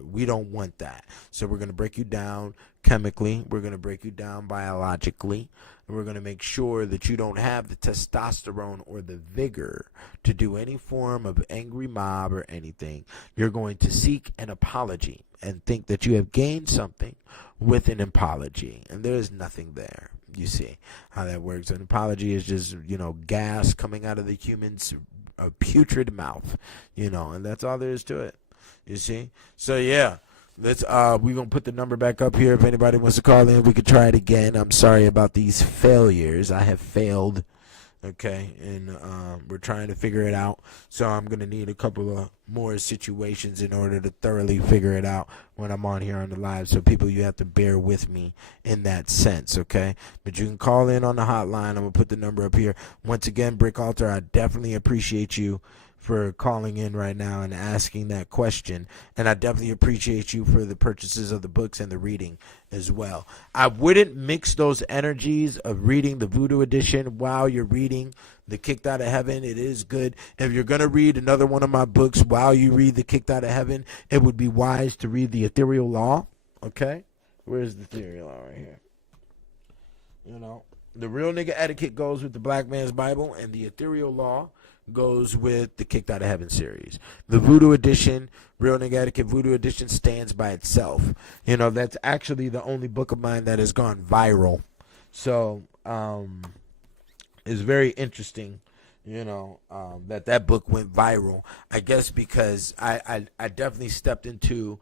we don't want that. So we're going to break you down chemically. We're going to break you down biologically. And we're going to make sure that you don't have the testosterone or the vigor to do any form of angry mob or anything. You're going to seek an apology and think that you have gained something with an apology. And there is nothing there. You see how that works. An apology is just, gas coming out of the human's putrid mouth, and that's all there is to it. You see? So, yeah. We're gonna put the number back up here. If anybody wants to call in, we could try it again. I'm sorry about these failures. I have failed. Okay, and we're trying to figure it out. So I'm gonna need a couple of more situations in order to thoroughly figure it out when I'm on here on the live. So people, you have to bear with me in that sense, okay? But you can call in on the hotline. I'm gonna put the number up here. Once again, Brick Altar, I definitely appreciate you for calling in right now and asking that question, and I definitely appreciate you for the purchases of the books and the reading as well. I wouldn't mix those energies of reading the Voodoo edition while you're reading the Kicked Out of Heaven. It is good. If you're going to read another one of my books while you read the Kicked Out of Heaven, it would be wise to read the Ethereal Law. Okay, where's the Ethereal Law? Right here. The Real Nigga Etiquette goes with the Black Man's Bible, and the Ethereal Law goes with the Kicked Out of Heaven series. The Voodoo edition, Real Nigga Etiquette Voodoo edition, stands by itself. That's actually the only book of mine that has gone viral. So it's very interesting, that book went viral. I guess because I definitely stepped into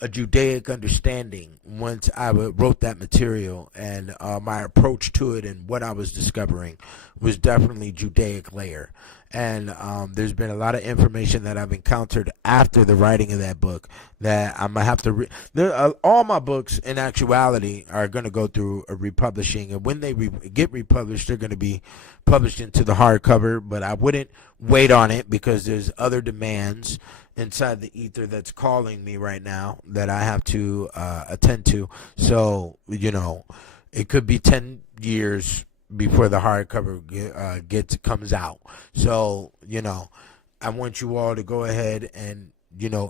a Judaic understanding once I wrote that material, and my approach to it and what I was discovering was definitely Judaic layer. And there's been a lot of information that I've encountered after the writing of that book that I'm going to have to read. All my books, in actuality, are going to go through a republishing. And when they get republished, they're going to be published into the hardcover. But I wouldn't wait on it because there's other demands inside the ether that's calling me right now that I have to attend to. So, it could be 10 years before the hardcover comes out. So, I want you all to go ahead and,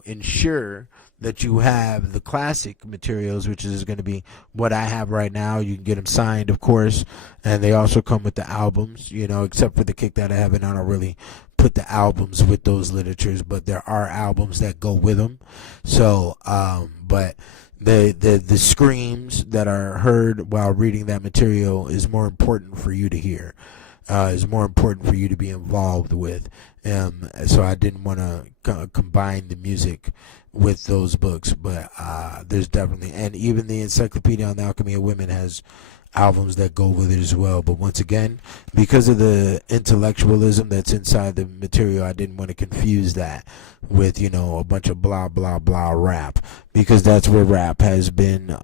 ensure that you have the classic materials, which is going to be what I have right now. You can get them signed, of course, and they also come with the albums, except for the Kicked Out of Heaven. I don't really put the albums with those literatures, but there are albums that go with them. So, but the screams that are heard while reading that material is more important for you to hear, is more important for you to be involved with. So I didn't want to combine the music with those books, but there's definitely, and even the Encyclopedia on the Alchemy of Women has albums that go with it as well. But once again, because of the intellectualism that's inside the material, I didn't want to confuse that with a bunch of blah blah blah rap, because that's where rap has been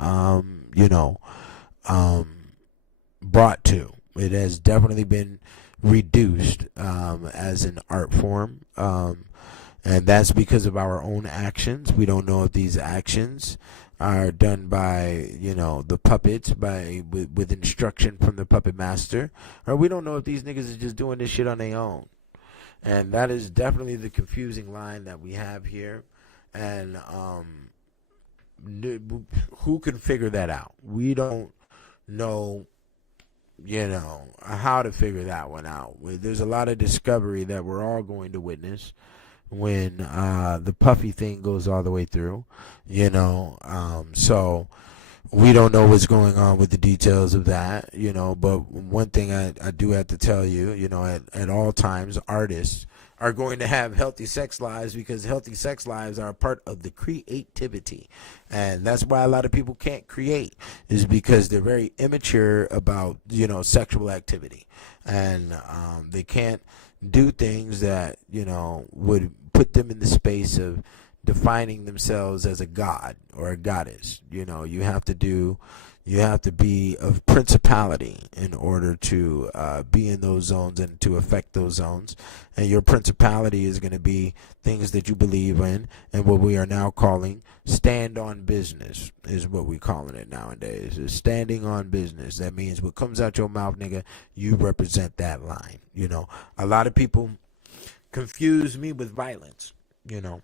brought to. It has definitely been reduced as an art form, and that's because of our own actions. We don't know if these actions are done by the puppets with instruction from the puppet master, or we don't know if these niggas are just doing this shit on their own. And that is definitely the confusing line that we have here. And who can figure that out? We don't know how to figure that one out. There's a lot of discovery that we're all going to witness when the puffy thing goes all the way through, so we don't know what's going on with the details of that, but one thing I do have to tell you, at all times, artists are going to have healthy sex lives, because healthy sex lives are a part of the creativity. And that's why a lot of people can't create, is because they're very immature about, sexual activity. And they can't do things that, would put them in the space of defining themselves as a god or a goddess. You have to do You have to be of principality in order to be in those zones and to affect those zones. And your principality is going to be things that you believe in, and what we are now calling stand on business is what we're calling it nowadays. Is standing on business. That means what comes out your mouth, nigga, you represent that line. You know, a lot of people confuse me with violence. You know,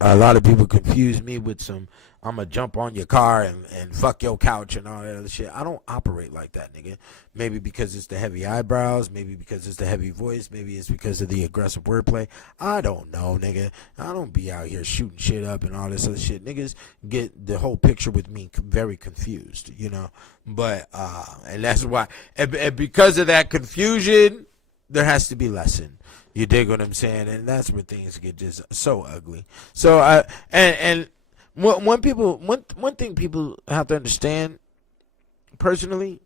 a lot of people confuse me with some I'm gonna jump on your car and fuck your couch and all that other shit. I don't operate like that, nigga. Maybe because it's the heavy eyebrows, maybe because it's the heavy voice, maybe it's because of the aggressive wordplay. I don't know, nigga. I don't be out here shooting shit up and all this other shit. Niggas get the whole picture with me very confused, you know. But and that's why, and because of that confusion, there has to be lesson. You dig what I'm saying? And that's where things get just so ugly. So one thing people have to understand, personally,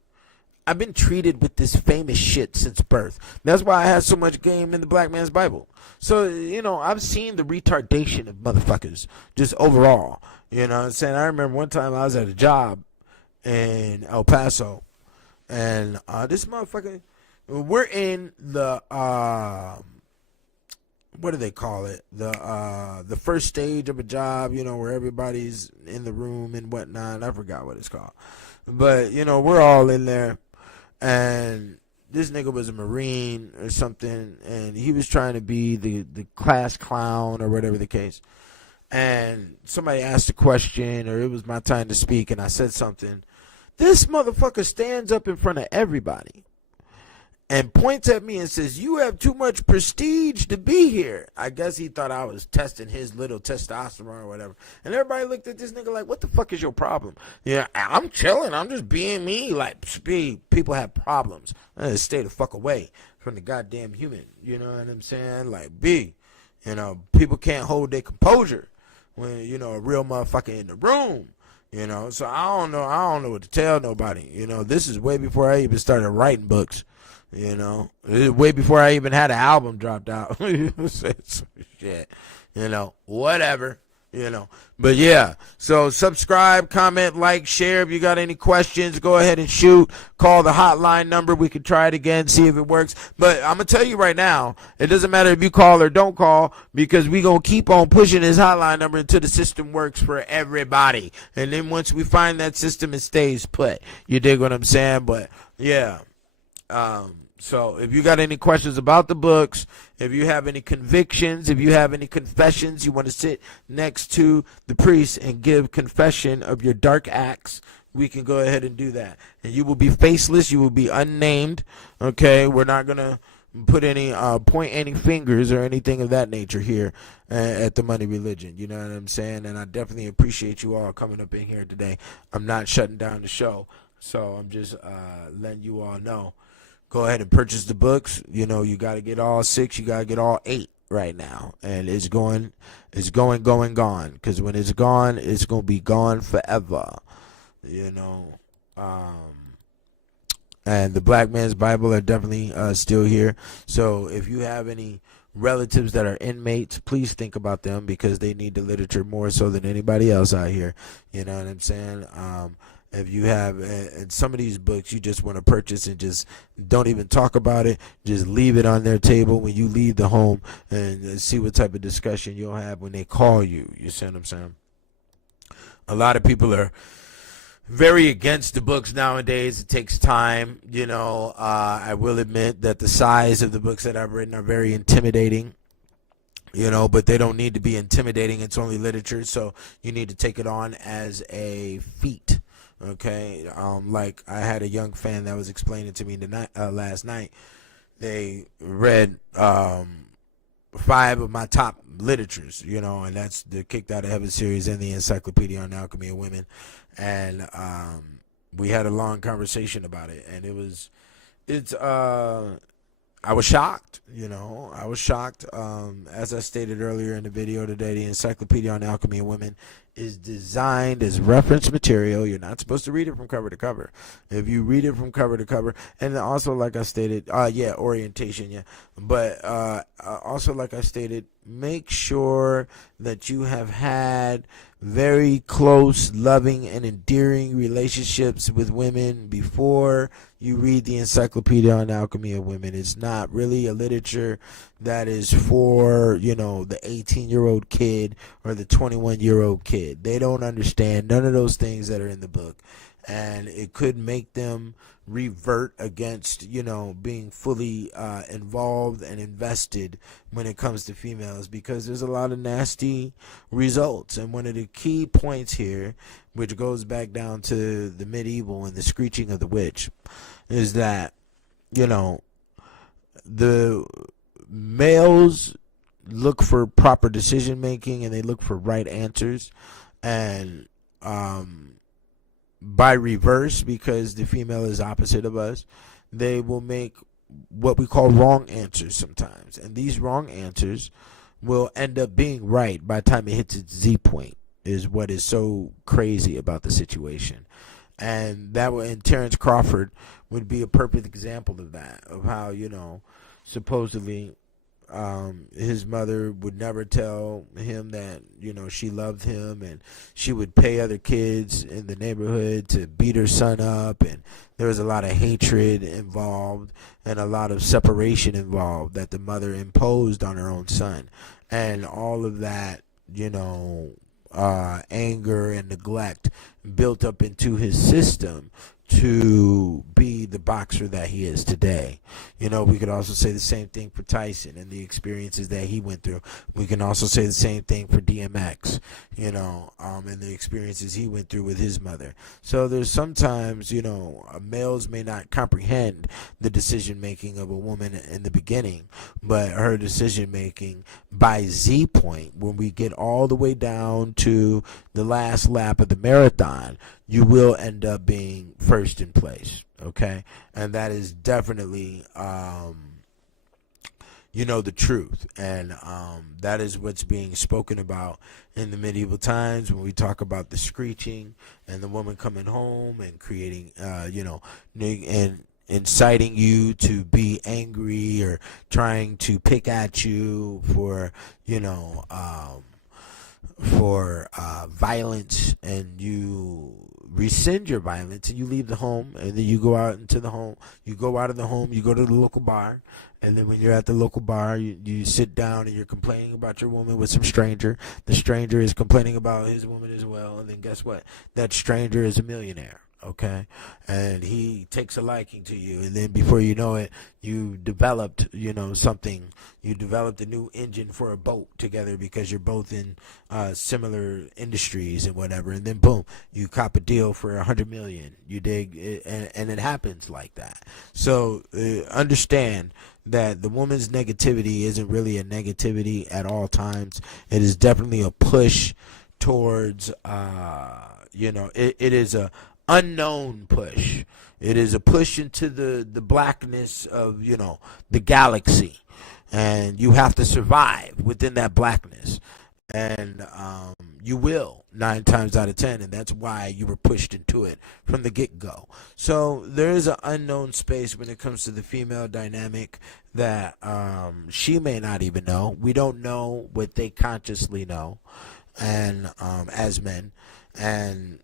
I've been treated with this famous shit since birth. That's why I had so much game in the Black Man's Bible. So, you know, I've seen the retardation of motherfuckers just overall. You know what I'm saying? I remember one time I was at a job in El Paso, and this motherfucker, we're in the what do they call it? The first stage of a job, you know, where everybody's in the room and whatnot. I forgot what it's called. But, you know, we're all in there, and this nigga was a Marine or something, and he was trying to be the class clown or whatever the case. And somebody asked a question, or it was my time to speak, and I said something. This motherfucker stands up in front of everybody and points at me and says, "You have too much prestige to be here." I guess he thought I was testing his little testosterone or whatever. And everybody looked at this nigga like, "What the fuck is your problem?" Yeah, I'm chilling. I'm just being me. Like, people have problems. Stay the fuck away from the goddamn human. You know what I'm saying? Like, you know, people can't hold their composure when, you know, a real motherfucker in the room. You know, so I don't know what to tell nobody. You know, this is way before I even started writing books. You know, way before I even had an album dropped out. Shit, you know, whatever, you know. But yeah, so subscribe, comment, like, share. If you got any questions, go ahead and shoot. Call the hotline number. We can try it again, see if it works. But I'm going to tell you right now, it doesn't matter if you call or don't call, because we going to keep on pushing this hotline number until the system works for everybody. And then once we find that system, it stays put. You dig what I'm saying? But yeah. So if you got any questions about the books, if you have any convictions, if you have any confessions, you want to sit next to the priest and give confession of your dark acts, we can go ahead and do that. And you will be faceless, you will be unnamed, okay? We're not going to put any, point any fingers or anything of that nature here at the Money Religion, you know what I'm saying? And I definitely appreciate you all coming up in here today. I'm not shutting down the show, so I'm just letting you all know. Go ahead and purchase the books. You know, you got to get all 6. You got to get all 8 right now. And it's going, gone. Because when it's gone, it's going to be gone forever. You know. And the Black Man's Bible are definitely still here. So if you have any relatives that are inmates, please think about them, because they need the literature more so than anybody else out here. You know what I'm saying? If you have, and some of these books you just want to purchase and just don't even talk about it, just leave it on their table when you leave the home, and see what type of discussion you'll have when they call you. You see what I'm saying? A lot of people are very against the books nowadays. It takes time. You know, I will admit that the size of the books that I've written are very intimidating. You know, but they don't need to be intimidating. It's only literature, so you need to take it on as a feat. Okay, like I had a young fan that was explaining to me last night. They read 5 of my top literatures, you know, and that's the Kicked Out of Heaven series and the Encyclopedia on Alchemy of Women. And we had a long conversation about it, and I was shocked, you know. I was shocked. As I stated earlier in the video today, the Encyclopedia on Alchemy of Women is designed as reference material. You're not supposed to read it from cover to cover. If you read it from cover to cover, and also like I stated, orientation, yeah. But also like I stated, make sure that you have had very close, loving, and endearing relationships with women before you read the Encyclopedia on Alchemy of Women. It's not really a literature that is for, the 18-year-old kid or the 21-year-old kid. They don't understand none of those things that are in the book. And it could make them revert against, being fully involved and invested when it comes to females, because there's a lot of nasty results. And one of the key points here, which goes back down to the medieval and the screeching of the witch, is that, the males look for proper decision making and they look for right answers. And, by reverse, because the female is opposite of us, they will make what we call wrong answers sometimes. And these wrong answers will end up being right by the time it hits its Z point, is what is so crazy about the situation. And that would, and Terrence Crawford would be a perfect example of that, of how, supposedly his mother would never tell him that, she loved him, and she would pay other kids in the neighborhood to beat her son up, and there was a lot of hatred involved and a lot of separation involved that the mother imposed on her own son. And all of that, anger and neglect built up into his system to be the boxer that he is today. We could also say the same thing for Tyson and the experiences that he went through. We can also say the same thing for DMX, and the experiences he went through with his mother. So there's sometimes, males may not comprehend the decision making of a woman in the beginning, but her decision making by Z point, when we get all the way down to the last lap of the marathon, you will end up being first in place, okay? And that is definitely, the truth. And that is what's being spoken about in the medieval times when we talk about the screeching and the woman coming home and creating, and inciting you to be angry or trying to pick at you for, violence, and you rescind your violence and you leave the home, and then you go out into the home, you go out of the home, you go to the local bar, and then when you're at the local bar, you sit down and you're complaining about your woman with some stranger. The stranger is complaining about his woman as well, and then guess what? That stranger is a millionaire. Okay, and he takes a liking to you, and then before you know it, you developed, something. You developed a new engine for a boat together because you're both in similar industries and whatever, and then boom, you cop a deal for $100 million. You dig, and it happens like that. So understand that the woman's negativity isn't really a negativity at all times. It is definitely a push towards, it is a unknown push. It is a push into the blackness of, the galaxy. And you have to survive within that blackness. And you will 9 times out of 10. And that's why you were pushed into it from the get-go. So there is an unknown space when it comes to the female dynamic that she may not even know. We don't know what they consciously know, and as men. And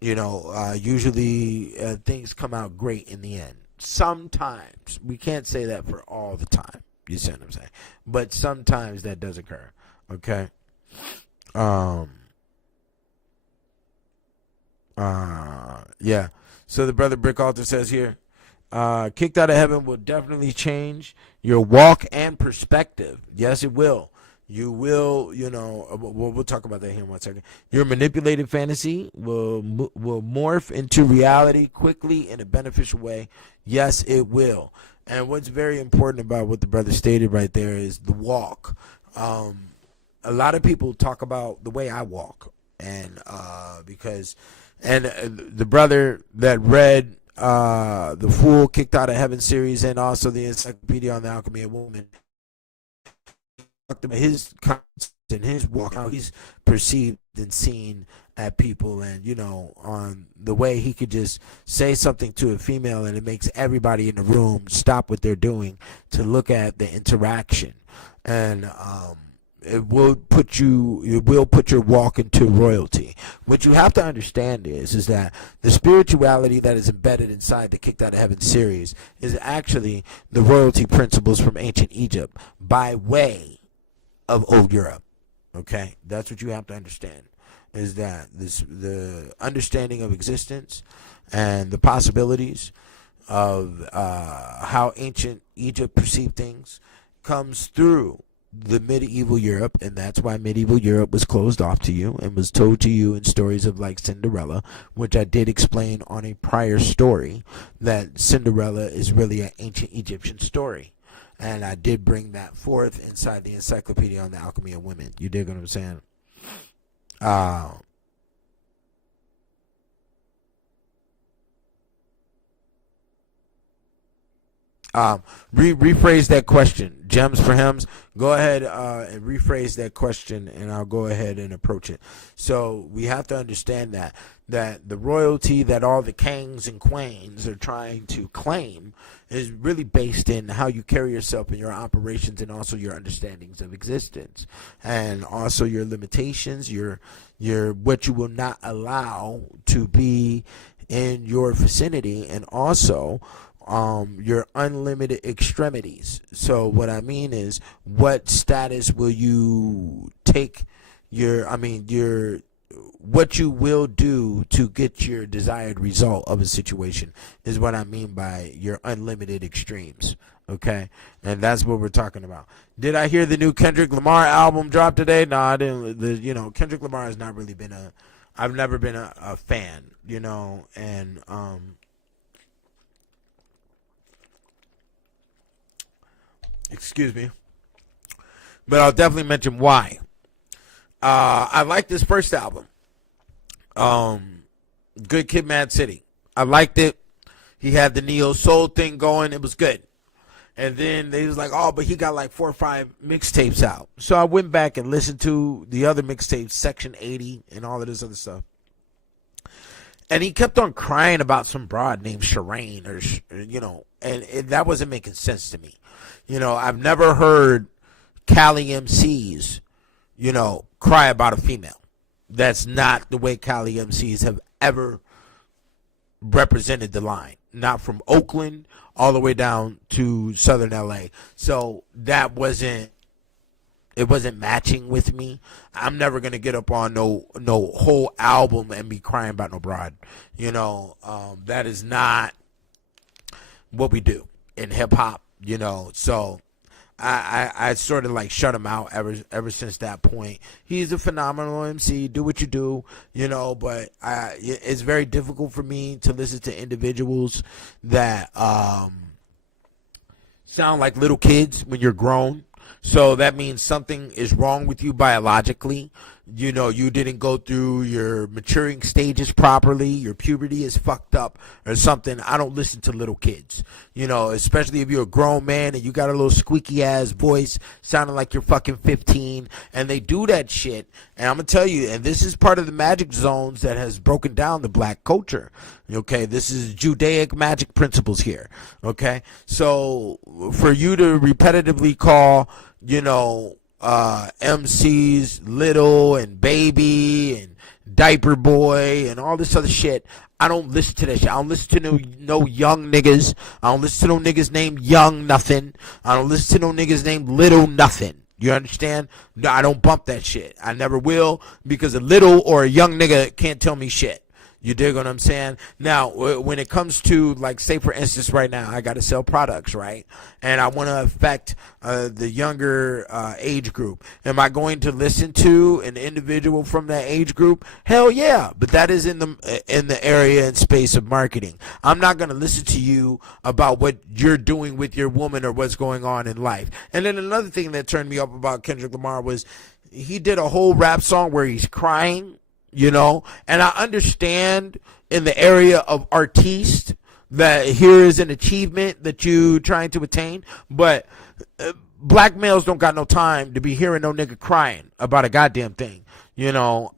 usually things come out great in the end. Sometimes. We can't say that for all the time. You see what I'm saying? But sometimes that does occur. Okay? Yeah. So the brother Brick Alter says here, kicked out of heaven will definitely change your walk and perspective. Yes, it will. You will, we'll talk about that here in 1 second. Your manipulated fantasy will morph into reality quickly in a beneficial way. Yes, it will. And what's very important about what the brother stated right there is the walk. A lot of people talk about the way I walk, and the brother that read the full Kicked Out of Heaven series and also the Encyclopedia on the Alchemy of Woman, his concept and his walk, how he's perceived and seen at people, and on the way he could just say something to a female and it makes everybody in the room stop what they're doing to look at the interaction. And it will put your walk into royalty. What you have to understand is that the spirituality that is embedded inside the Kicked Out of Heaven series is actually the royalty principles from ancient Egypt by way of old Europe. Okay, that's what you have to understand, is that the understanding of existence and the possibilities of how ancient Egypt perceived things comes through the medieval Europe, and that's why medieval Europe was closed off to you and was told to you in stories of like Cinderella, which I did explain on a prior story, that Cinderella is really an ancient Egyptian story. And I did bring that forth inside the Encyclopedia on the Alchemy of Women. You dig what I'm saying? Rephrase that question. Gems for Hems. Go ahead and rephrase that question, and I'll go ahead and approach it. So we have to understand that the royalty that all the kings and queens are trying to claim is really based in how you carry yourself in your operations, and also your understandings of existence, and also your limitations, your what you will not allow to be in your vicinity, and also your unlimited extremities. So what I mean is, what status will you take what you will do to get your desired result of a situation is what I mean by your unlimited extremes. Okay, and that's what we're talking about. Did I hear the new Kendrick Lamar album drop today? No, I didn't. Kendrick Lamar has not really been I've never been a fan, and excuse me, but I'll definitely mention why. I like this first album, Good Kid, Mad City. I liked it. He had the neo soul thing going. It was good. And then they was like, oh, but he got like 4 or 5 mixtapes out. So I went back and listened to the other mixtapes, Section 80 and all of this other stuff. And he kept on crying about some broad named Shireen, and that wasn't making sense to me. I've never heard Cali MCs, cry about a female. That's not the way Cali MCs have ever represented the line. Not from Oakland all the way down to Southern LA. So that wasn't matching with me. I'm never gonna get up on no whole album and be crying about no broad. That is not what we do in hip hop. So I sort of like shut him out ever since that point. He's a phenomenal MC. Do what you do, but it's very difficult for me to listen to individuals that sound like little kids when you're grown. So that means something is wrong with you biologically. You didn't go through your maturing stages properly. Your puberty is fucked up or something. I don't listen to little kids, especially if you're a grown man and you got a little squeaky ass voice sounding like you're fucking 15, and they do that shit. And I'm going to tell you, and this is part of the magic zones that has broken down the black culture. Okay, this is Judaic magic principles here. Okay, so for you to repetitively call, MCs little and baby and diaper boy and all this other shit, I don't listen to that shit. I don't listen to no young niggas. I don't listen to no niggas named Young Nothing. I don't listen to no niggas named Little Nothing. You understand? No, I don't bump that shit. I never will, because a little or a young nigga can't tell me shit. You dig what I'm saying? Now, when it comes to, like, say for instance, right now, I got to sell products, right? And I want to affect the younger age group. Am I going to listen to an individual from that age group? Hell yeah, but that is in the area and space of marketing. I'm not going to listen to you about what you're doing with your woman or what's going on in life. And then another thing that turned me up about Kendrick Lamar was he did a whole rap song where he's crying. And I understand in the area of artiste that here is an achievement that you trying to attain, but black males don't got no time to be hearing no nigga crying about a goddamn thing. Yeah,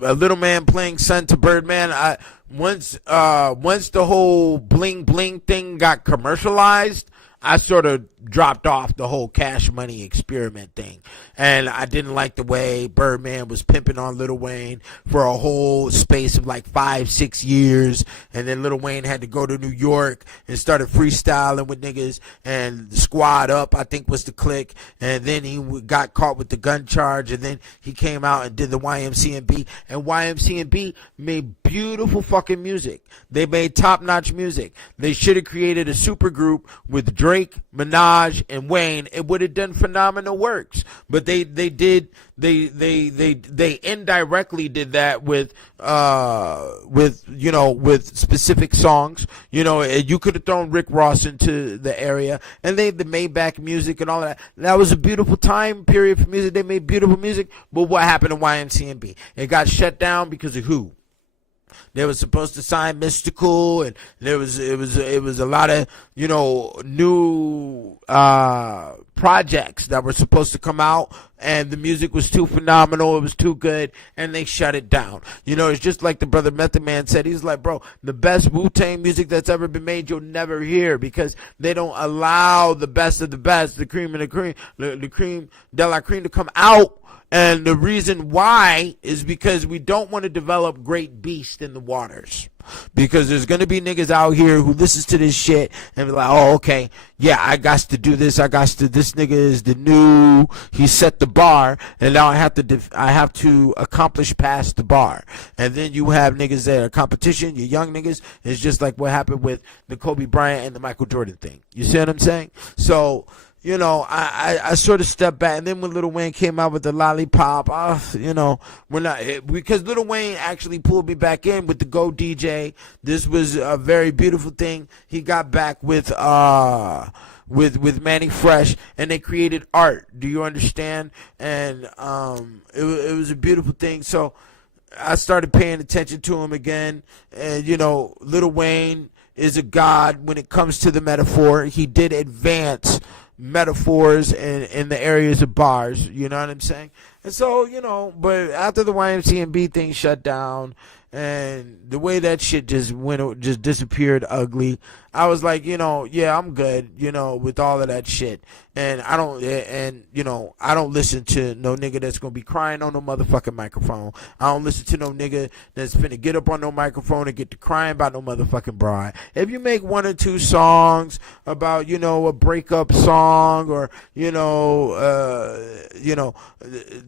a little man playing son to Birdman. Once the whole bling bling thing got commercialized, I sort of dropped off the whole Cash Money experiment thing. And I didn't like the way Birdman was pimping on Lil Wayne for a whole space of like 5-6 years. And then Lil Wayne had to go to New York and started freestyling with niggas. And Squad Up, I think, was the clique. And then he got caught with the gun charge. And then he came out and did the YMCMB. And YMCMB made beautiful fucking music. They made top-notch music. They should have created a super group with Drake, Minaj, and Wayne. It would have done phenomenal works. But they indirectly did that with specific songs. You know, you could have thrown Rick Ross into the area, and the Maybach music and all of that. That was a beautiful time period for music. They made beautiful music. But what happened to YMCMB? It got shut down because of who? They were supposed to sign Mystical, and it was a lot of new projects that were supposed to come out, and the music was too phenomenal, it was too good, and they shut it down. It's just like the brother Method Man said. He's like, bro, the best Wu-Tang music that's ever been made you'll never hear, because they don't allow the best of the best, the cream of the cream, the cream de la cream to come out. And the reason why is because we don't want to develop great beasts in the waters. Because there's going to be niggas out here who listens to this shit and be like, oh, okay, yeah, I got to do this. This nigga is the new, he set the bar, and now I have to accomplish past the bar. And then you have niggas that are competition, you young niggas. It's just like what happened with the Kobe Bryant and the Michael Jordan thing. You see what I'm saying? So, I sort of stepped back, and then when Lil Wayne came out with the Lollipop, we're not, because Lil Wayne actually pulled me back in with the Go DJ. This was a very beautiful thing. He got back with Manny Fresh, and they created art. Do you understand? And it was a beautiful thing. So I started paying attention to him again, and Lil Wayne is a god when it comes to the metaphor. He did advance metaphors in the areas of bars, you know what I'm saying? And so, but after the YMCMB thing shut down, and the way that shit just disappeared ugly, I was like, yeah, I'm good, with all of that shit. And I don't listen to no nigga that's gonna be crying on no motherfucking microphone. I don't listen to no nigga that's finna get up on no microphone and get to crying about no motherfucking bride. If you make 1 or 2 songs about, a breakup song, or,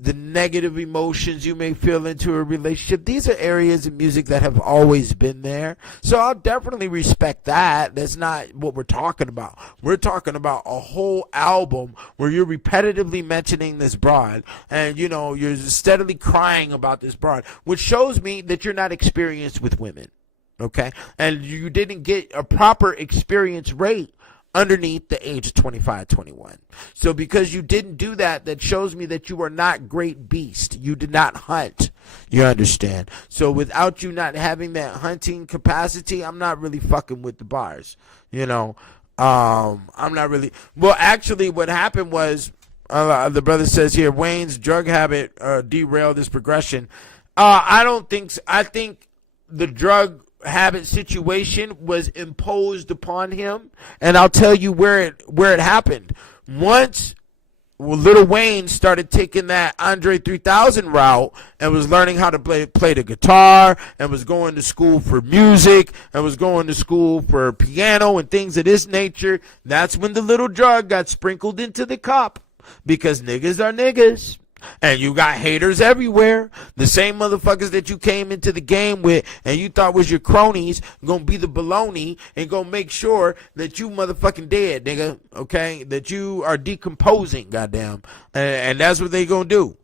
the negative emotions you may feel into a relationship, these are areas of music that have always been there. So I'll definitely respect that. That's not what we're talking about. We're talking about a whole album where you're repetitively mentioning this broad, and you're steadily crying about this broad, which shows me that you're not experienced with women, okay? And you didn't get a proper experience rate underneath the age of 25, 21. So because you didn't do that, that shows me that you are not great beast. You did not hunt. You understand? So without you not having that hunting capacity, I'm not really fucking with the bars. I'm not really. Well, actually, what happened was, the brother says here, Wayne's drug habit derailed his progression. I don't think so. I think the drug habit situation was imposed upon him, and I'll tell you where it happened. Once Lil Wayne started taking that Andre 3000 route and was learning how to play the guitar, and was going to school for music, and was going to school for piano and things of this nature, that's when the little drug got sprinkled into the cup, because niggas are niggas. And you got haters everywhere. The same motherfuckers that you came into the game with and you thought was your cronies gonna be the baloney and gonna make sure that you motherfucking dead, nigga. Okay? That you are decomposing, goddamn. And that's what they gonna do.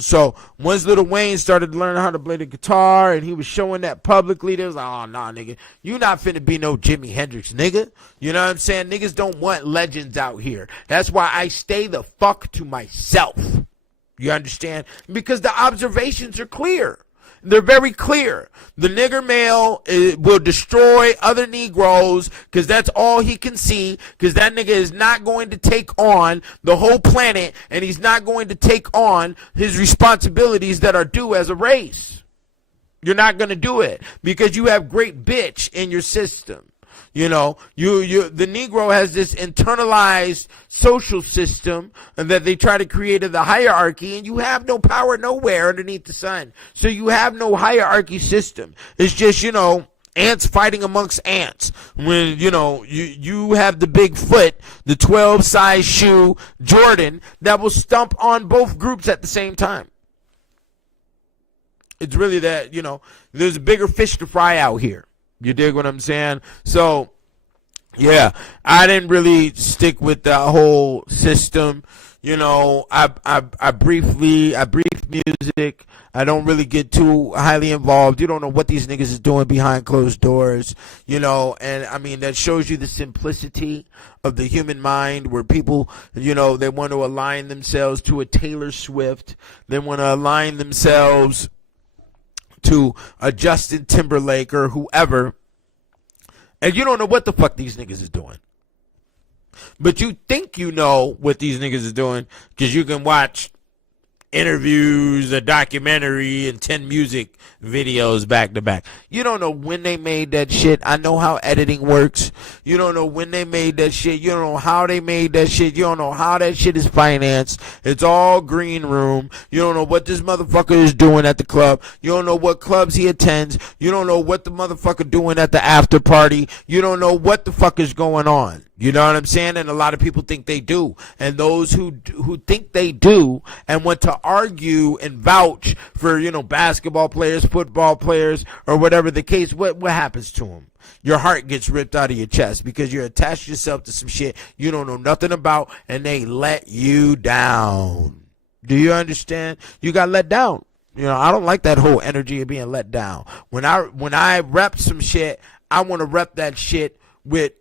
So once Lil Wayne started learning how to play the guitar and he was showing that publicly, they was like, oh, nah, nigga, you not finna be no Jimi Hendrix, nigga. You know what I'm saying? Niggas don't want legends out here. That's why I stay the fuck to myself. You understand? Because the observations are clear. They're very clear. The nigger male will destroy other Negroes because that's all he can see, because that nigga is not going to take on the whole planet, and he's not going to take on his responsibilities that are due as a race. You're not going to do it because you have great bitch in your system. The Negro has this internalized social system that they try to create of the hierarchy, and you have no power nowhere underneath the sun. So you have no hierarchy system. It's just, ants fighting amongst ants. When, you have the big foot, the 12 size shoe Jordan that will stomp on both groups at the same time. It's really that, there's a bigger fish to fry out here. You dig what I'm saying? So, yeah, I didn't really stick with the whole system. I brief music. I don't really get too highly involved. You don't know what these niggas is doing behind closed doors, and I mean, that shows you the simplicity of the human mind, where people, they want to align themselves to a Taylor Swift. They want to align themselves to a Justin Timberlake or whoever, and you don't know what the fuck these niggas is doing. But you think you know what these niggas is doing because you can watch interviews, a documentary, and 10 music videos back to back. You don't know when they made that shit. I know how editing works. You don't know when they made that shit. You don't know how they made that shit. You don't know how that shit is financed. It's all green room. You don't know what this motherfucker is doing at the club. You don't know what clubs he attends. You don't know what the motherfucker doing at the after party. You don't know what the fuck is going on. You know what I'm saying? And a lot of people think they do. And those who think they do and want to argue and vouch for, basketball players, football players, or whatever the case, what happens to them? Your heart gets ripped out of your chest because you're attached yourself to some shit you don't know nothing about, and they let you down. Do you understand? You got let down. I don't like that whole energy of being let down. When I rep some shit, I want to rep that shit with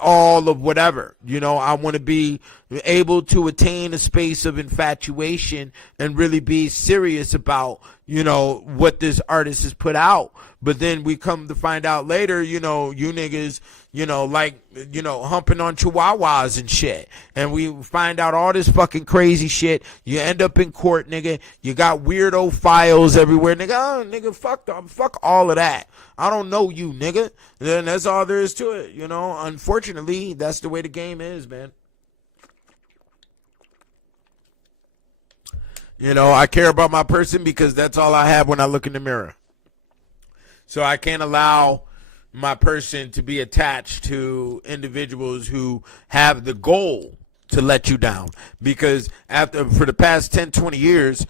all of whatever. I want to be able to attain a space of infatuation and really be serious about, what this artist has put out. But then we come to find out later, you niggas, humping on chihuahuas and shit. And we find out all this fucking crazy shit. You end up in court, nigga. You got weirdo files everywhere, nigga. Oh, nigga, fuck all of that. I don't know you, nigga. Then that's all there is to it, Unfortunately, that's the way the game is, man. I care about my person because that's all I have when I look in the mirror. So I can't allow my person to be attached to individuals who have the goal to let you down. Because for the past 10, 20 years,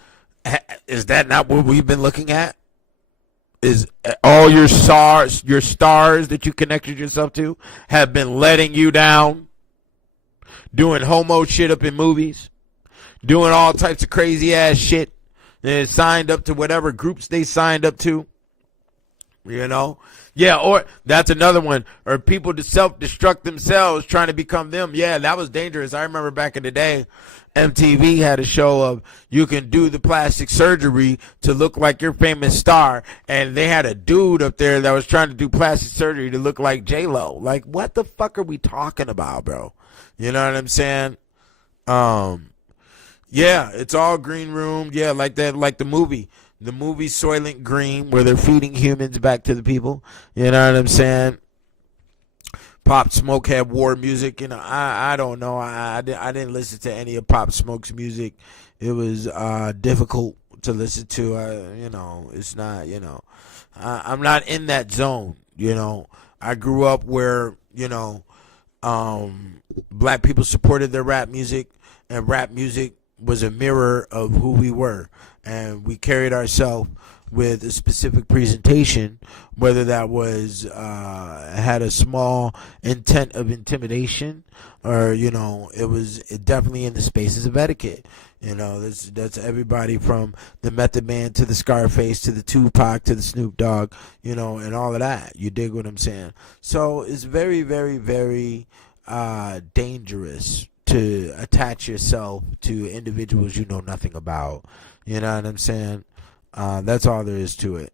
is that not what we've been looking at? Is all your stars that you connected yourself to have been letting you down, doing homo shit up in movies, doing all types of crazy ass shit, and signed up to whatever groups they signed up to, Yeah, or that's another one. Or people to self-destruct themselves trying to become them. Yeah, that was dangerous. I remember back in the day, MTV had a show of you can do the plastic surgery to look like your famous star. And they had a dude up there that was trying to do plastic surgery to look like J-Lo. Like, what the fuck are we talking about, bro? You know what I'm saying? Yeah, it's all green room. Yeah, like that, like the movie. The movie Soylent Green, where they're feeding humans back to the people. You know what I'm saying? Pop Smoke had war music. I don't know. I didn't listen to any of Pop Smoke's music. It was difficult to listen to. It's not, I'm not in that zone, I grew up where, black people supported their rap music, and rap music was a mirror of who we were. And we carried ourselves with a specific presentation, whether that was had a small intent of intimidation, or it was definitely in the spaces of etiquette. That's everybody from the Method Man to the Scarface to the Tupac to the Snoop Dogg, and all of that. You dig what I'm saying? So it's very, very, very dangerous to attach yourself to individuals you know nothing about. You know what I'm saying? That's all there is to it.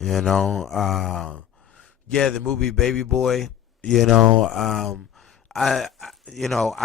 Yeah, the movie Baby Boy, I've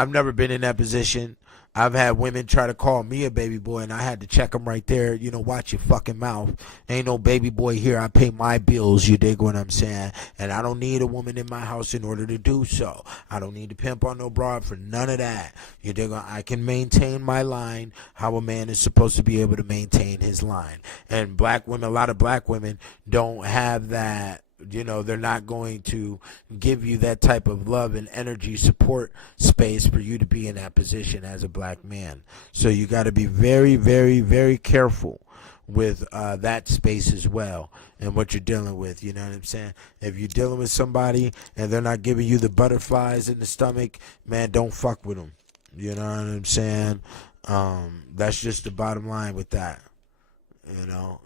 never been in that position. I've had women try to call me a baby boy, and I had to check them right there. Watch your fucking mouth. Ain't no baby boy here. I pay my bills. You dig what I'm saying? And I don't need a woman in my house in order to do so. I don't need to pimp on no broad for none of that. You dig? I can maintain my line how a man is supposed to be able to maintain his line. And black women, a lot of black women don't have that. They're not going to give you that type of love and energy support space for you to be in that position as a black man. So you got to be very, very, very careful with that space as well and what you're dealing with. You know what I'm saying? If you're dealing with somebody and they're not giving you the butterflies in the stomach, man, don't fuck with them. You know what I'm saying? That's just the bottom line with that.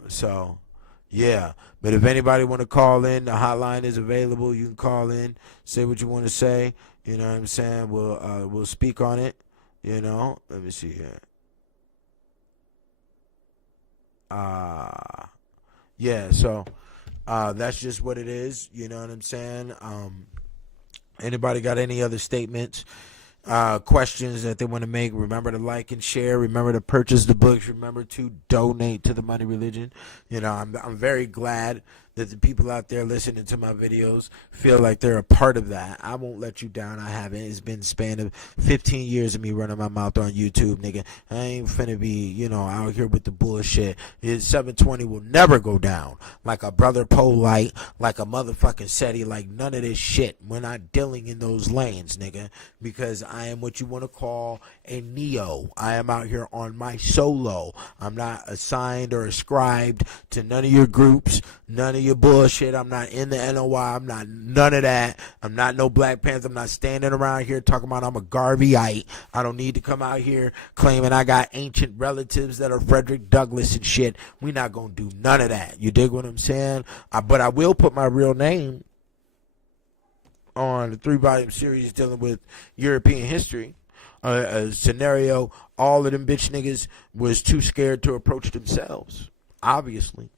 So yeah, but if anybody want to call in, the hotline is available. You can call in, say what you want to say. You know what I'm saying? We'll speak on it. Let me see here. Yeah, so that's just what it is. You know what I'm saying? Anybody got any other statements? Questions that they want to make? Remember to like and share. Remember to purchase the books. Remember to donate to the Money Religion. I'm very glad that the people out there listening to my videos feel like they're a part of that. I won't let you down. I haven't. It's been a span of 15 years of me running my mouth on YouTube, nigga. I ain't finna be, out here with the bullshit. 720 will never go down. Like a Brother Polite, like a motherfucking SETI, like none of this shit. We're not dealing in those lanes, nigga, because I am what you want to call a neo. I am out here on my solo. I'm not assigned or ascribed to none of your groups, none of your bullshit. I'm not in the NOI. I'm not none of that. I'm not no Black Panther. I'm not standing around here talking about I'm a Garveyite. I don't need to come out here claiming I got ancient relatives that are Frederick Douglass and shit. We not gonna do none of that. You dig what I'm saying? But I will put my real name on the 3-volume series dealing with European history. A scenario all of them bitch niggas was too scared to approach themselves. Obviously.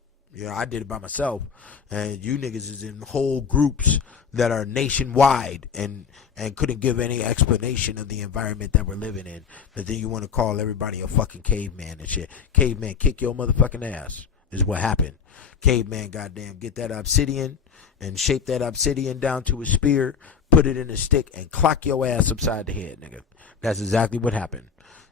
I did it by myself. And you niggas is in whole groups that are nationwide and couldn't give any explanation of the environment that we're living in. But then you want to call everybody a fucking caveman and shit. Caveman, kick your motherfucking ass is what happened. Caveman, goddamn, get that obsidian and shape that obsidian down to a spear, put it in a stick, and clock your ass upside the head, nigga. That's exactly what happened.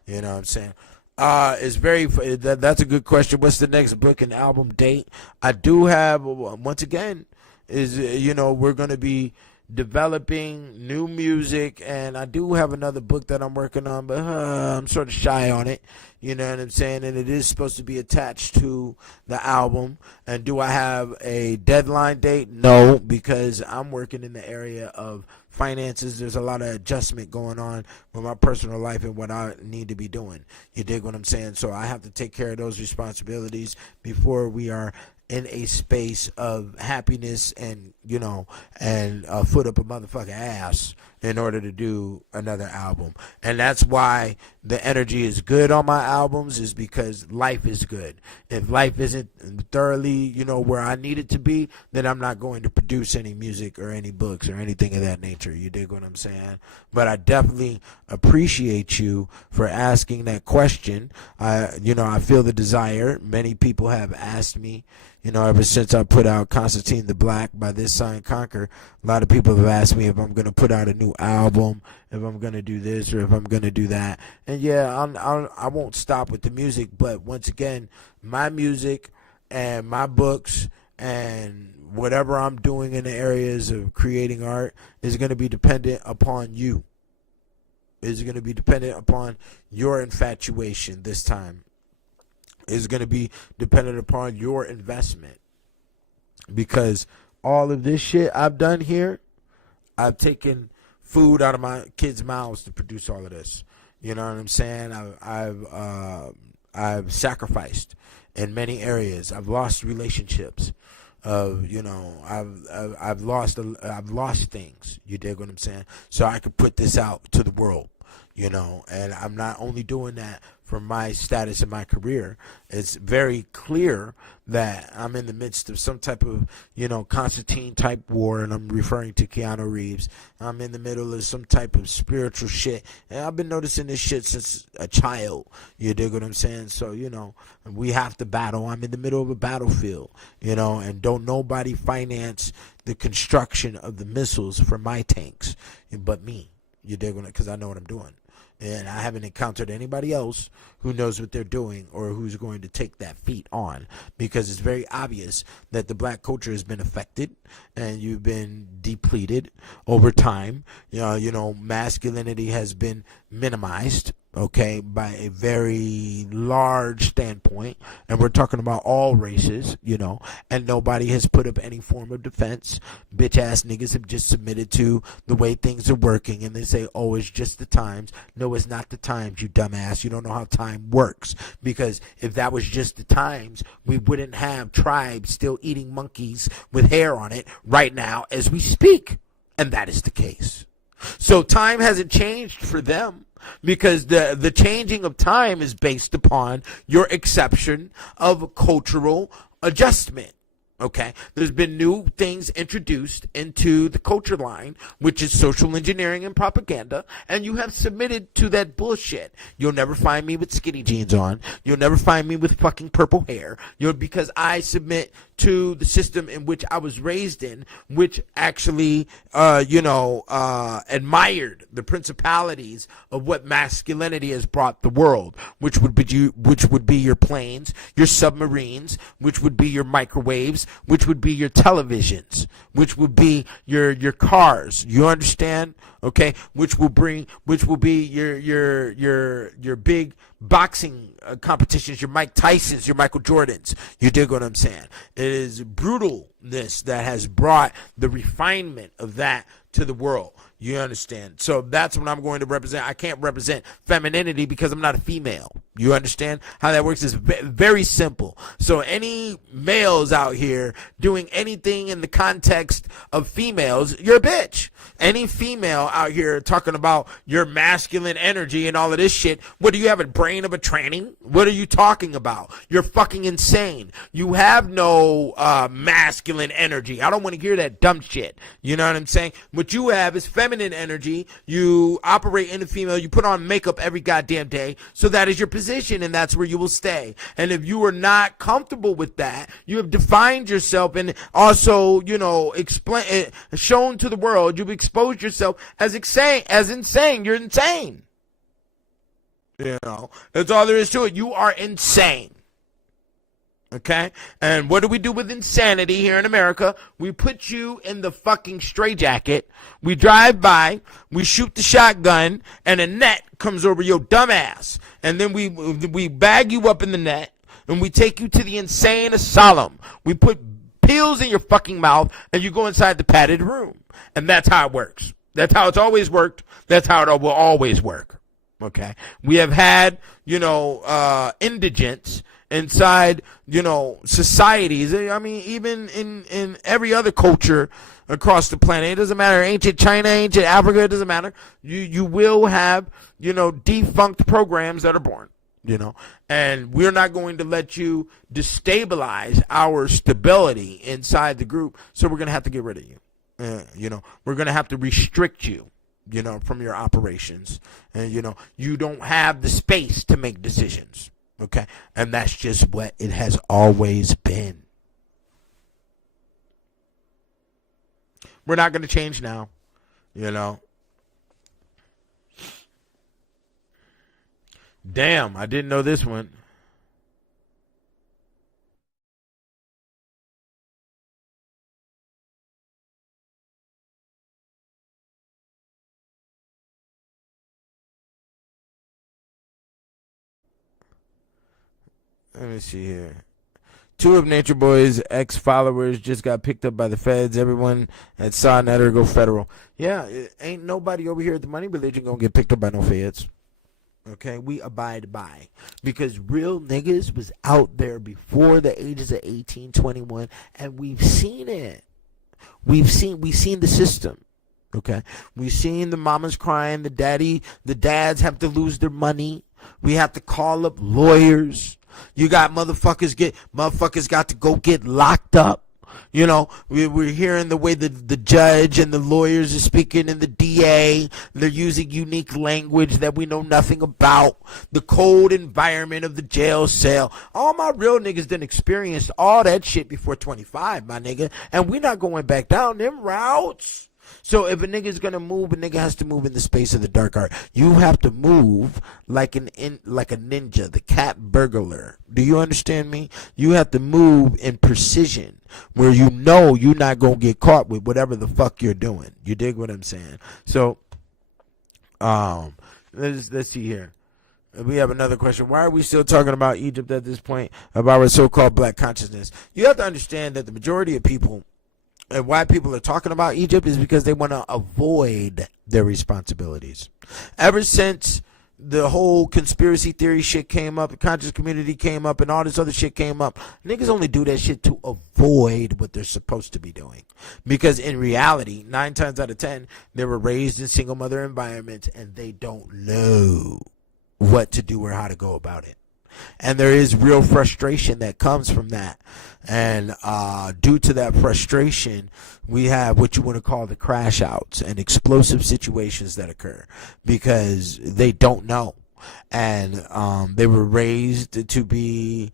You know what I'm saying? It's that's a good question. What's the next book and album date? I do have, once again, we're going to be developing new music, and I do have another book that I'm working on, but I'm sort of shy on it. You know what I'm saying? And it is supposed to be attached to the album. And do I have a deadline date? No, because I'm working in the area of finances. There's a lot of adjustment going on with my personal life and what I need to be doing. You dig what I'm saying? So I have to take care of those responsibilities before we are in a space of happiness and a foot up a motherfucking ass in order to do another album. And that's why the energy is good on my albums, is because life is good. If life isn't thoroughly, where I need it to be, then I'm not going to produce any music or any books or anything of that nature. You dig what I'm saying? But I definitely appreciate you for asking that question. I feel the desire. Many people have asked me, ever since I put out Constantine the Black by This Sign Conquer, a lot of people have asked me if I'm going to put out a new album, if I'm going to do this or if I'm going to do that. And yeah, I won't stop with the music, but once again, my music and my books and whatever I'm doing in the areas of creating art is going to be dependent upon you. Is going to be dependent upon your infatuation this time. Is going to be dependent upon your investment, because all of this shit I've done here, I've taken food out of my kids' mouths to produce all of this. You know what I'm saying? I've sacrificed in many areas. I've lost relationships. I've lost things. You dig what I'm saying? So I could put this out to the world. And I'm not only doing that for my status in my career. It's very clear that I'm in the midst of some type of, Constantine type war, and I'm referring to Keanu Reeves. I'm in the middle of some type of spiritual shit, and I've been noticing this shit since a child. You dig what I'm saying? So, we have to battle. I'm in the middle of a battlefield, and don't nobody finance the construction of the missiles for my tanks but me. You dig what? Because I know what I'm doing. And I haven't encountered anybody else who knows what they're doing or who's going to take that feat on, because it's very obvious that the black culture has been affected and you've been depleted over time. Masculinity has been minimized, okay, by a very large standpoint, and we're talking about all races, and nobody has put up any form of defense. Bitch ass niggas have just submitted to the way things are working, and they say, oh, it's just the times. No, it's not the times, you dumbass. You don't know how time works, because if that was just the times, we wouldn't have tribes still eating monkeys with hair on it right now as we speak, and that is the case. So time hasn't changed for them, because the changing of time is based upon your exception of cultural adjustment. Okay, there's been new things introduced into the culture line, which is social engineering and propaganda, and you have submitted to that bullshit. You'll never find me with skinny jeans on. You'll never find me with fucking purple hair. Because I submit to the system in which I was raised in, which actually, admired the principalities of what masculinity has brought the world, which would be your planes, your submarines, which would be your microwaves, which would be your televisions, which would be your cars. You understand? Okay, which will be your big boxing competitions, your Mike Tysons, your Michael Jordans. You dig what I'm saying? It is brutalness that has brought the refinement of that to the world. You understand? So that's what I'm going to represent. I can't represent femininity because I'm not a female. You understand how that works? Is very simple. So any males out here doing anything in the context of females, you're a bitch. Any female out here talking about your masculine energy and all of this shit, what do you have, a brain of a tranny? What are you talking about? You're fucking insane. You have no masculine energy. I don't want to hear that dumb shit. You know what I'm saying? What you have is feminine energy. You operate in the female. You put on makeup every goddamn day. So that is your position, and that's where you will stay. And if you are not comfortable with that, you have defined yourself and also, shown to the world, you've exposed yourself as insane. You're insane. That's all there is to it. You are insane. Okay? And what do we do with insanity here in America? We put you in the fucking straitjacket. We drive by, we shoot the shotgun, and a net comes over your dumb ass. And then we bag you up in the net, and we take you to the insane asylum. We put pills in your fucking mouth, and you go inside the padded room. And that's how it works. That's how it's always worked. That's how it will always work. Okay? We have had, indigents inside, societies. I mean, even in every other culture across the planet, it doesn't matter, ancient China, ancient Africa, it doesn't matter. You will have, defunct programs that are born, and we're not going to let you destabilize our stability inside the group. So we're going to have to get rid of you. We're going to have to restrict you, from your operations. And, you don't have the space to make decisions. Okay? And that's just what it has always been. We're not going to change now, Damn, I didn't know this one. Let me see here. 2 of Nature Boy's ex-followers just got picked up by the feds. Everyone at Saw Netter go federal. Yeah, ain't nobody over here at the Money Religion gonna get picked up by no feds. Okay, we abide by. Because real niggas was out there before the ages of 18, 21, and we've seen it. We've seen the system. Okay, we seen the mamas crying, the dads have to lose their money. We have to call up lawyers. You got motherfuckers got to go get locked up. You know, we're hearing the way the judge and the lawyers are speaking and the DA. They're using unique language that we know nothing about. The cold environment of the jail cell. All my real niggas done experienced all that shit before 25, my nigga. And we not going back down them routes. So if a nigga's gonna move, a nigga has to move in the space of the dark art. You have to move like like a ninja, the cat burglar. Do you understand me? You have to move in precision, where you know you're not gonna get caught with whatever the fuck you're doing. You dig what I'm saying? So, let's see here. We have another question. Why are we still talking about Egypt at this point, about our so-called black consciousness? You have to understand that the majority of people, and why people are talking about Egypt, is because they want to avoid their responsibilities. Ever since the whole conspiracy theory shit came up, the conscious community came up, and all this other shit came up, niggas only do that shit to avoid what they're supposed to be doing. Because in reality, 9 times out of 10, they were raised in single mother environments, and they don't know what to do or how to go about it. And there is real frustration that comes from that. And due to that frustration, we have what you want to call the crash outs and explosive situations that occur because they don't know. And they were raised to be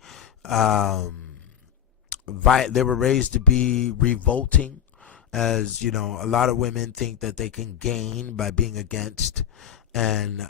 revolting. As you know, a lot of women think that they can gain by being against. And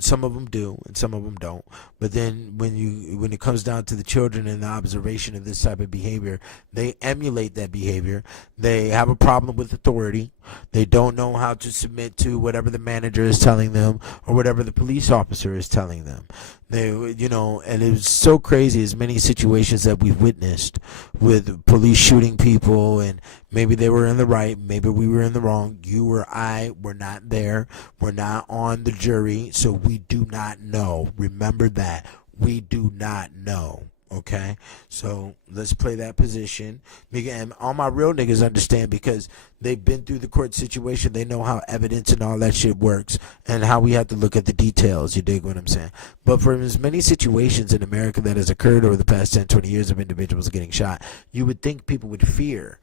some of them do, and some of them don't. But then when it comes down to the children and the observation of this type of behavior, they emulate that behavior. They have a problem with authority. They don't know how to submit to whatever the manager is telling them or whatever the police officer is telling them. And it was so crazy, as many situations that we've witnessed with police shooting people, and maybe they were in the right, maybe we were in the wrong. You or I were not there. We're not on the jury, so we do not know. Remember that. We do not know. Okay, so let's play that position. And all my real niggas understand because they've been through the court situation. They know how evidence and all that shit works and how we have to look at the details. You dig what I'm saying? But for as many situations in America that has occurred over the past 10, 20 years of individuals getting shot, you would think people would fear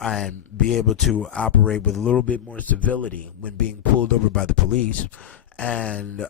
and be able to operate with a little bit more civility when being pulled over by the police. And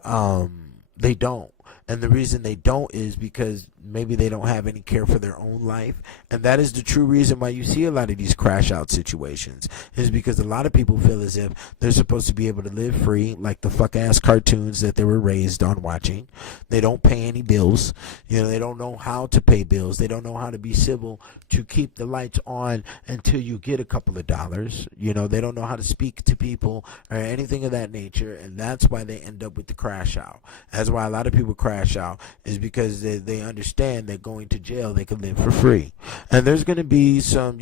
they don't. And the reason they don't is because maybe they don't have any care for their own life. And that is the true reason why you see a lot of these crash out situations, is because a lot of people feel as if they're supposed to be able to live free, like the fuck ass cartoons that they were raised on watching. They don't pay any bills. They don't know how to pay bills. They don't know how to be civil to keep the lights on until you get a couple of dollars. They don't know how to speak to people or anything of that nature. And that's why they end up with the crash out. That's why a lot of people crash out, is because they understand that going to jail they can live for free. And there's going to be some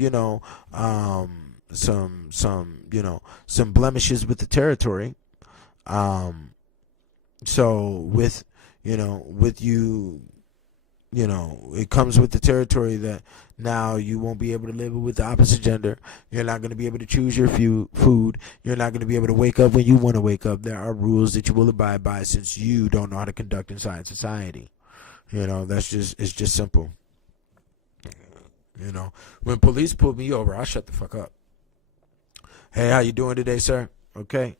some blemishes with the territory. So with it comes with the territory that now you won't be able to live with the opposite gender. You're not going to be able to choose your food. You're not going to be able to wake up when you want to wake up. There are rules that you will abide by since you don't know how to conduct inside society. It's just simple. When police pull me over, I shut the fuck up. Hey, how you doing today, sir? Okay.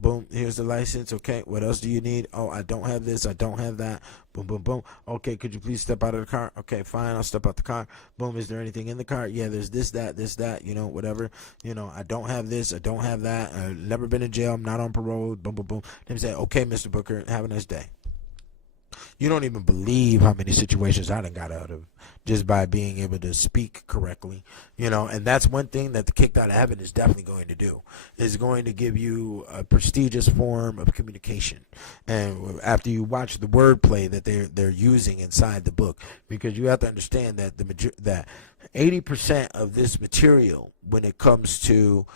Boom, here's the license. Okay, what else do you need? Oh, I don't have this, I don't have that. Boom, boom, boom. Okay, could you please step out of the car? Okay, fine, I'll step out the car. Boom, is there anything in the car? Yeah, there's this, that, whatever. I don't have this, I don't have that. I've never been in jail, I'm not on parole. Boom, boom, boom. Then say, okay, Mr. Booker, have a nice day. You don't even believe how many situations I done got out of just by being able to speak correctly, and that's one thing that the Kicked Out of Heaven is definitely going to do, is going to give you a prestigious form of communication. And after you watch the wordplay that they're using inside the book, because you have to understand that that 80% of this material, when it comes to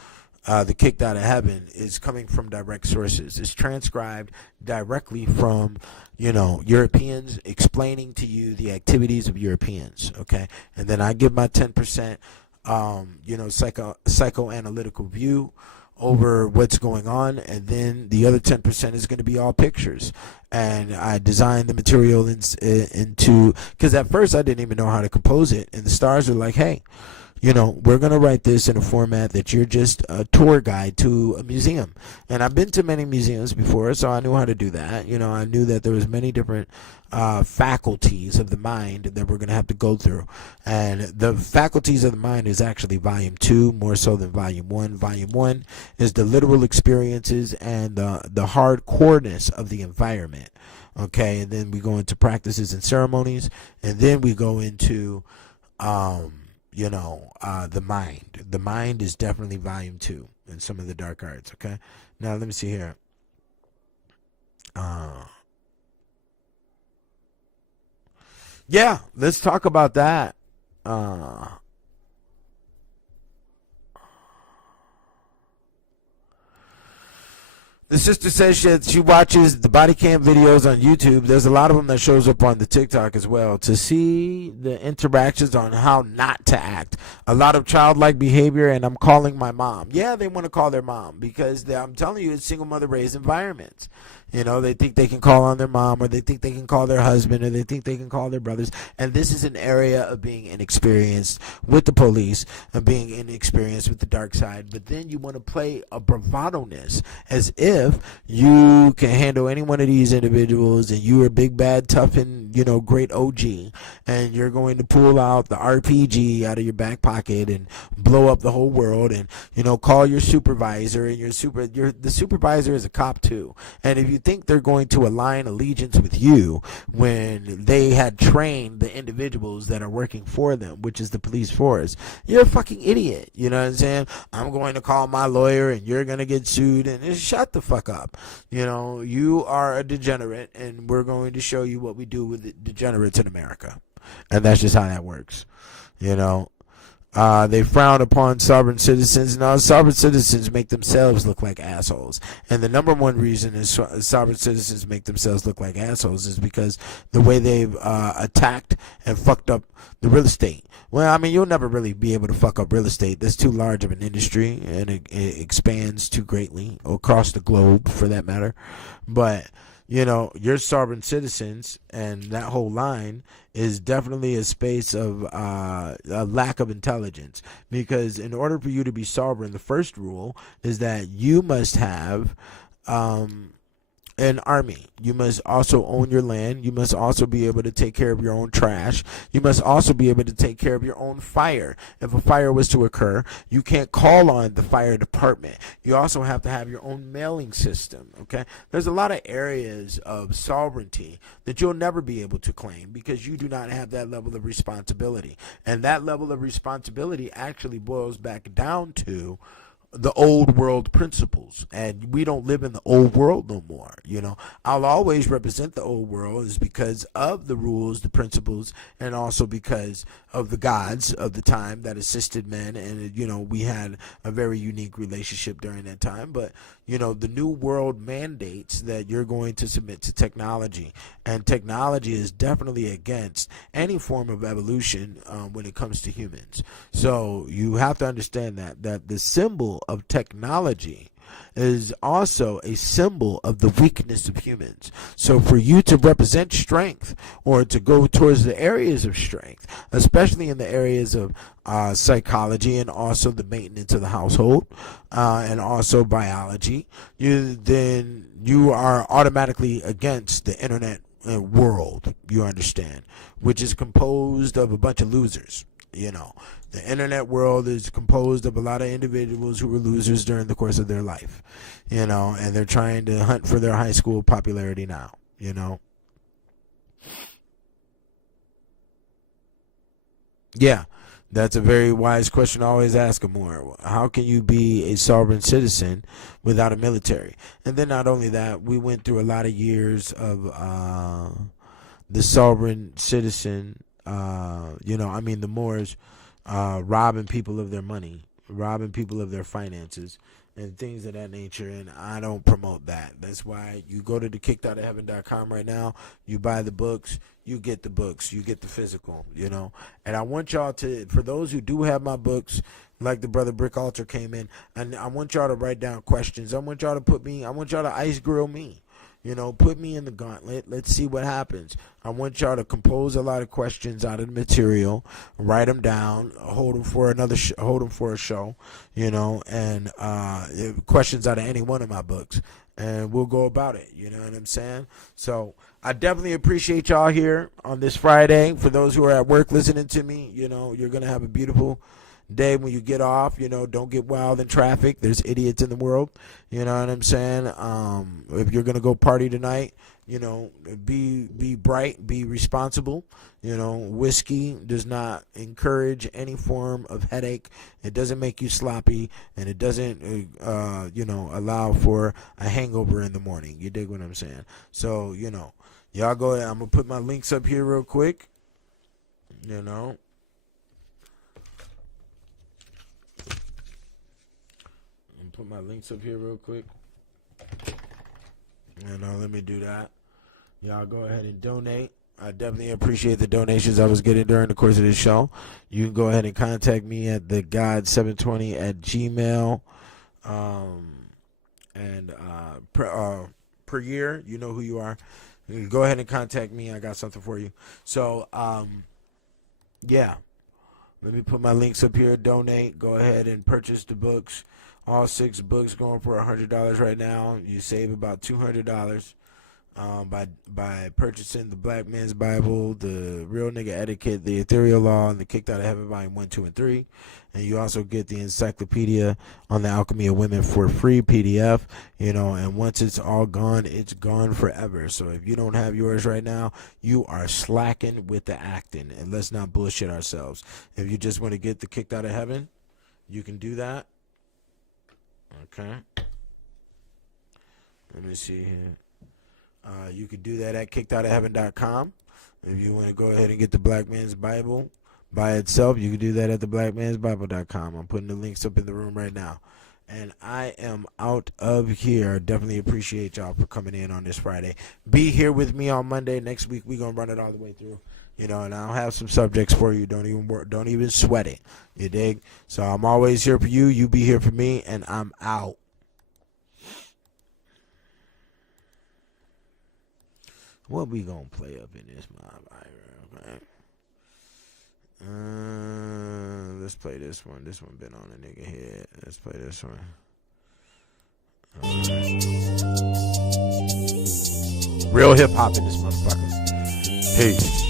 the Kicked Out of Heaven, is coming from direct sources. It's transcribed directly from, Europeans explaining to you the activities of Europeans, okay? And then I give my 10%, psychoanalytical view over what's going on, and then the other 10% is going to be all pictures. And I designed the material into, because at first I didn't even know how to compose it, and the stars were like, hey, we're going to write this in a format that you're just a tour guide to a museum. And I've been to many museums before, so I knew how to do that. I knew that there was many different faculties of the mind that we're going to have to go through. And the faculties of the mind is actually volume 2, more so than volume 1. Volume 1 is the literal experiences and the hardcoreness of the environment. Okay, and then we go into practices and ceremonies, and then we go into the mind. The mind is definitely volume 2 in some of the dark arts. Okay, now let me see here. Yeah, let's talk about that. The sister says she watches the body cam videos on YouTube. There's a lot of them that shows up on the TikTok as well, to see the interactions on how not to act. A lot of childlike behavior, and I'm calling my mom. Yeah, they want to call their mom because I'm telling you, it's single mother raised environments. They think they can call on their mom, or they think they can call their husband, or they think they can call their brothers. And this is an area of being inexperienced with the police and being inexperienced with the dark side. But then you want to play a bravado-ness as if you can handle any one of these individuals, and you are big, bad, tough, and, great OG. And you're going to pull out the RPG out of your back pocket and blow up the whole world, and, call your supervisor, and the supervisor is a cop too. And if you think they're going to align allegiance with you when they had trained the individuals that are working for them, which is the police force, you're a fucking idiot. You know what I'm saying? I'm going to call my lawyer and you're going to get sued, and just shut the fuck up. You are a degenerate, and we're going to show you what we do with the degenerates in America. And that's just how that works. They frown upon sovereign citizens. Now, sovereign citizens make themselves look like assholes. And the number one reason is sovereign citizens make themselves look like assholes is because the way they've attacked and fucked up the real estate. Well, I mean, you'll never really be able to fuck up real estate. That's too large of an industry, and it expands too greatly across the globe, for that matter. But your sovereign citizens and that whole line is definitely a space of a lack of intelligence. Because in order for you to be sovereign, the first rule is that you must have an army. You must also own your land. You must also be able to take care of your own trash. You must also be able to take care of your own fire. If a fire was to occur, you can't call on the fire department. You also have to have your own mailing system. Okay, there's a lot of areas of sovereignty that you'll never be able to claim because you do not have that level of responsibility. And that level of responsibility actually boils back down to the old world principles, and we don't live in the old world no more. I'll always represent the old world is because of the rules, the principles, and also because of the gods of the time that assisted men. And we had a very unique relationship during that time. But the new world mandates that you're going to submit to technology, and technology is definitely against any form of evolution when it comes to humans. So you have to understand that the symbol of technology is also a symbol of the weakness of humans. So for you to represent strength, or to go towards the areas of strength, especially in the areas of psychology, and also the maintenance of the household, and also biology, then you are automatically against the internet world, you understand, which is composed of a bunch of losers. The internet world is composed of a lot of individuals who were losers during the course of their life, and they're trying to hunt for their high school popularity now. Yeah, that's a very wise question. I always ask more. How can you be a sovereign citizen without a military? And then not only that, we went through a lot of years of the sovereign citizen. The Moors robbing people of their money, robbing people of their finances and things of that nature, and I don't promote that. That's why you go to the kickedoutofheaven.com right now, you buy the books, you get the books, you get the physical, And I want y'all to, for those who do have my books, like the brother Brick Alter came in, and I want y'all to write down questions. I want y'all to ice grill me. Put me in the gauntlet. Let's see what happens. I want y'all to compose a lot of questions out of the material, write them down, hold them for a show, and questions out of any one of my books, and we'll go about it. You know what I'm saying? So I definitely appreciate y'all here on this Friday. For those who are at work listening to me, you're gonna have a beautiful day when you get off. Don't get wild in traffic. There's idiots in the world. You know what I'm saying? If you're gonna go party tonight, be bright, be responsible. Whiskey does not encourage any form of headache. It doesn't make you sloppy, and it doesn't allow for a hangover in the morning. You dig what I'm saying? So y'all go ahead. I'm gonna put my links up here real quick. Put my links up here real quick. Let me do that. Y'all go ahead and donate. I definitely appreciate the donations I was getting during the course of this show. You can go ahead and contact me at thegod720@gmail. Per year, you know who you are. You can go ahead and contact me. I got something for you. So, yeah. Let me put my links up here. Donate. Go ahead and purchase the books. All 6 books going for $100 right now. You save about $200 by purchasing the Black Man's Bible, the Real Nigga Etiquette, the Ethereal Law, and the Kicked Out of Heaven Volume 1, 2, and 3. And you also get the Encyclopedia on the Alchemy of Women for free PDF. And once it's all gone, it's gone forever. So if you don't have yours right now, you are slacking with the acting. And let's not bullshit ourselves. If you just want to get the Kicked Out of Heaven, you can do that. Okay. Let me see here. You could do that at kickedoutofheaven.com. If you want to go ahead and get the Black Man's Bible by itself, you can do that at theblackmansbible.com. I'm putting the links up in the room right now. And I am out of here. Definitely appreciate y'all for coming in on this Friday. Be here with me on Monday. Next week, we're going to run it all the way through. And I'll have some subjects for you. Don't even sweat it. You dig? So I'm always here for you. You be here for me, and I'm out. What we gonna play up in this mob? Okay. Let's play this one. This one been on a nigga head. Let's play this one. Right. Real hip hop in this motherfucker. Peace.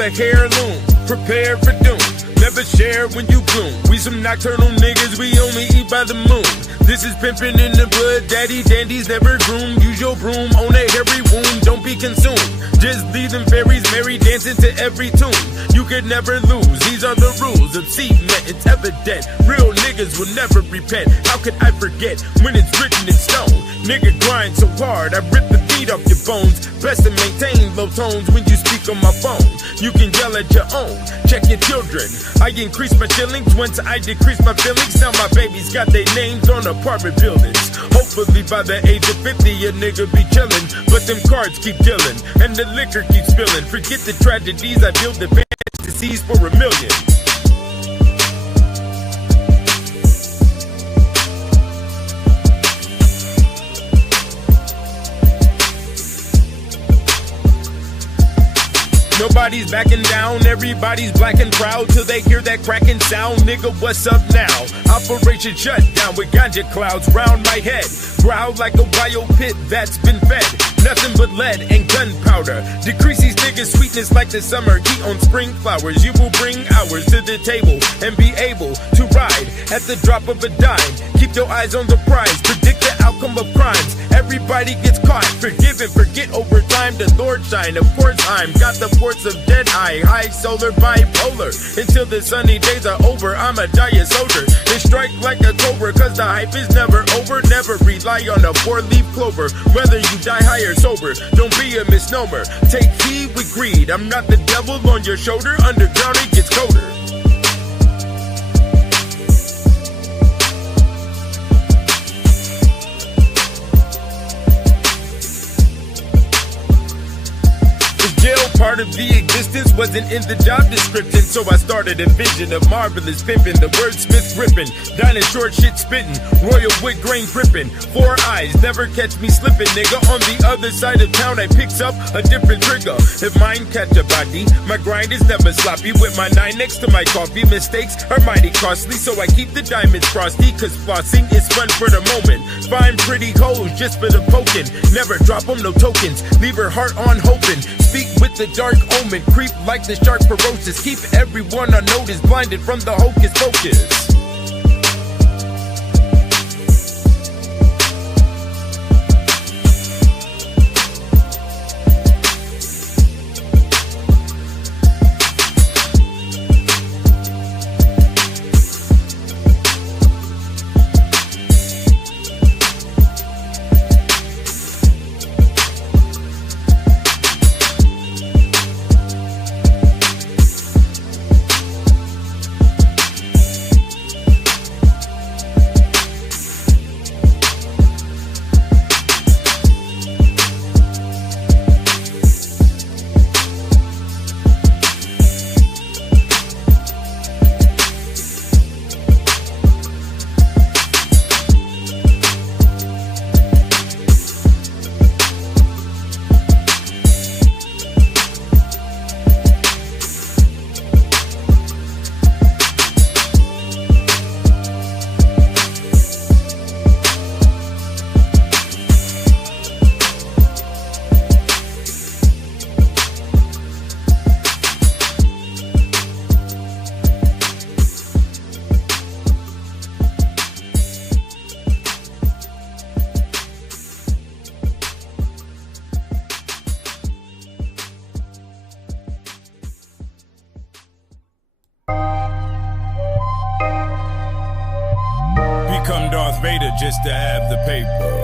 A heirloom, prepare for doom. Never share when you bloom. We some nocturnal niggas, we only eat by the moon. This is pimpin' in the blood, daddy dandies never groom. Use your broom on a hairy wound, don't be consumed. Just leave them fairies merry dancing to every tune. You could never lose, these are the rules of cement, it's evident. Real niggas will never repent. How could I forget when it's written in stone? Nigga grind so hard, I rip the beat off your bones. Best to maintain low tones when you speak on my phone. You can yell at your own, check your children. I increase my shillings once I decrease my feelings. Now my babies got their names on apartment buildings. Hopefully by the age of 50 a nigga be chillin', but them cards keep dealing and the liquor keeps spilling. Forget the tragedies, I build the fantasies for $1 million. Nobody's backing down, everybody's black and proud till they hear that cracking sound. Nigga, what's up now? Operation shut down with ganja clouds round my head. Growl like a wild pit that's been fed. nothing but lead and gunpowder. Decrease these niggas' sweetness like the summer heat on spring flowers. You will bring hours to the table and be able to ride at the drop of a dime. Keep your eyes on the prize, predict the outcome of crimes. Everybody gets caught, forgive and forget over time. The Lord shine, of course I'm got the ports of dead eye, high solar bipolar. Until the sunny days are over, I'm a dire soldier. They strike like a cobra, cause the hype is never over. Never rely on a four-leaf clover, whether you die high or sober. Don't be a misnomer, take heed with greed. I'm not the devil on your shoulder, underground it gets colder. Part of the existence wasn't in the job description, so I started a vision of marvelous pimping. The wordsmith ripping, dining short shit spitting, royal wood grain gripping. 4 eyes, never catch me slipping, nigga. On the other side of town, I picks up a different trigger. If mine catch a body, my grind is never sloppy. With my 9 next to my coffee, mistakes are mighty costly, so I keep the diamonds frosty, cause flossing is fun for the moment. Find pretty hoes just for the poking, never drop them, no tokens. Leave her heart on hoping, speak with the dark omen, creep like the shark ferocious. Keep everyone on notice, blinded from the hocus pocus. Become Darth Vader just to have the paper.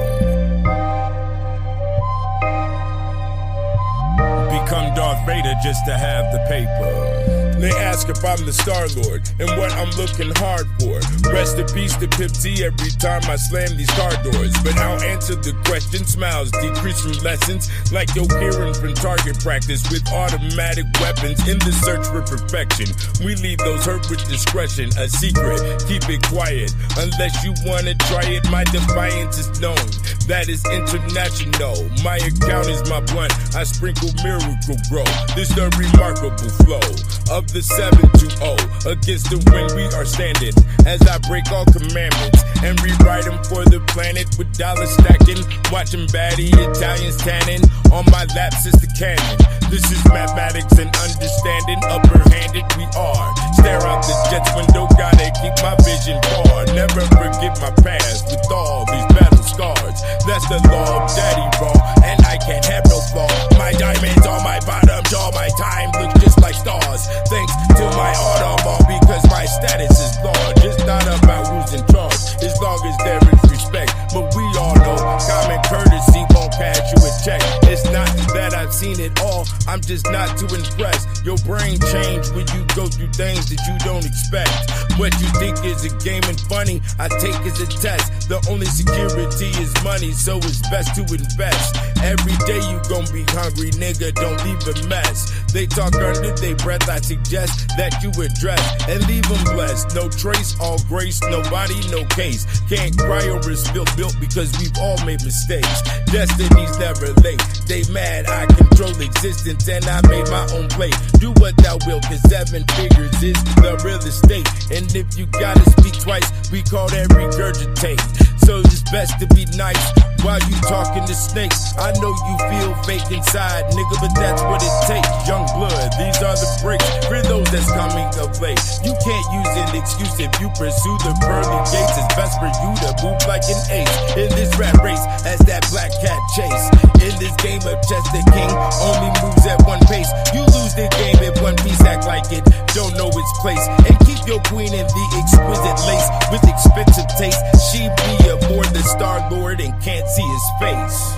Become Darth Vader just to have the paper. They ask if I'm the Star-Lord and what I'm looking hard for. Rest in peace to Pip T every time I slam these car doors. But I'll answer the question, smiles decrease from lessons like you're hearing from target practice with automatic weapons in the search for perfection. We leave those hurt with discretion, a secret, keep it quiet. Unless you wanna try it, my defiance is known. That is international. My account is my blunt. I sprinkle miracle grow. This the remarkable flow of the 720 against the wind we are standing. As I break all commandments and rewrite them for the planet with dollars stacking. Watching baddie Italians tanning. On my laps is the cannon. This is mathematics and understanding. Upper-handed we are. Stare out the jet's window. Gotta keep my vision far. Never forget my past with all these battle scars. That's the law of daddy raw, and I can't have no flaw. My diamonds on my bottom jaw. My time looks just like stars. Thanks to my automobile because my status is large. It's not about who's in charge, as long as there is respect. But we all know common courtesy won't pass you a check. It's not that I've seen it all, I'm just not too impressed. Your brain change when you go through things that you don't expect. What you think is a game and funny, I take as a test. The only security is money, so it's best to invest. Every day you gon' be hungry, nigga, don't leave a mess. They talk under their breath, I suggest that you address and leave them blessed. No trace, all grace, nobody, no case. Can't cry over spilled milk because we've all made mistakes. Destiny's never late, they mad, I control existence and I made my own plate. Do what thou will, cause 7 figures is the real estate. And if you gotta speak twice, we call that regurgitate. so it's best to be nice while you talking to snakes. I know you feel fake inside, nigga, but that's what it takes. Young blood, these are the breaks for those that's coming of late. You can't use an excuse if you pursue the pearly gates. It's best for you to move like an ace in this rat race as that black cat chase. In this game of chess, the king only moves at one pace. You lose the game if one piece act like it don't know its place. And keep your queen in the exquisite lace with expensive taste. She be aboard the Star Lord and can't see his face.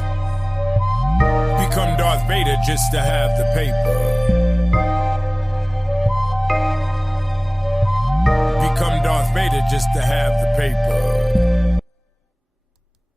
Become Darth Vader just to have the paper. Become Darth Vader just to have the paper.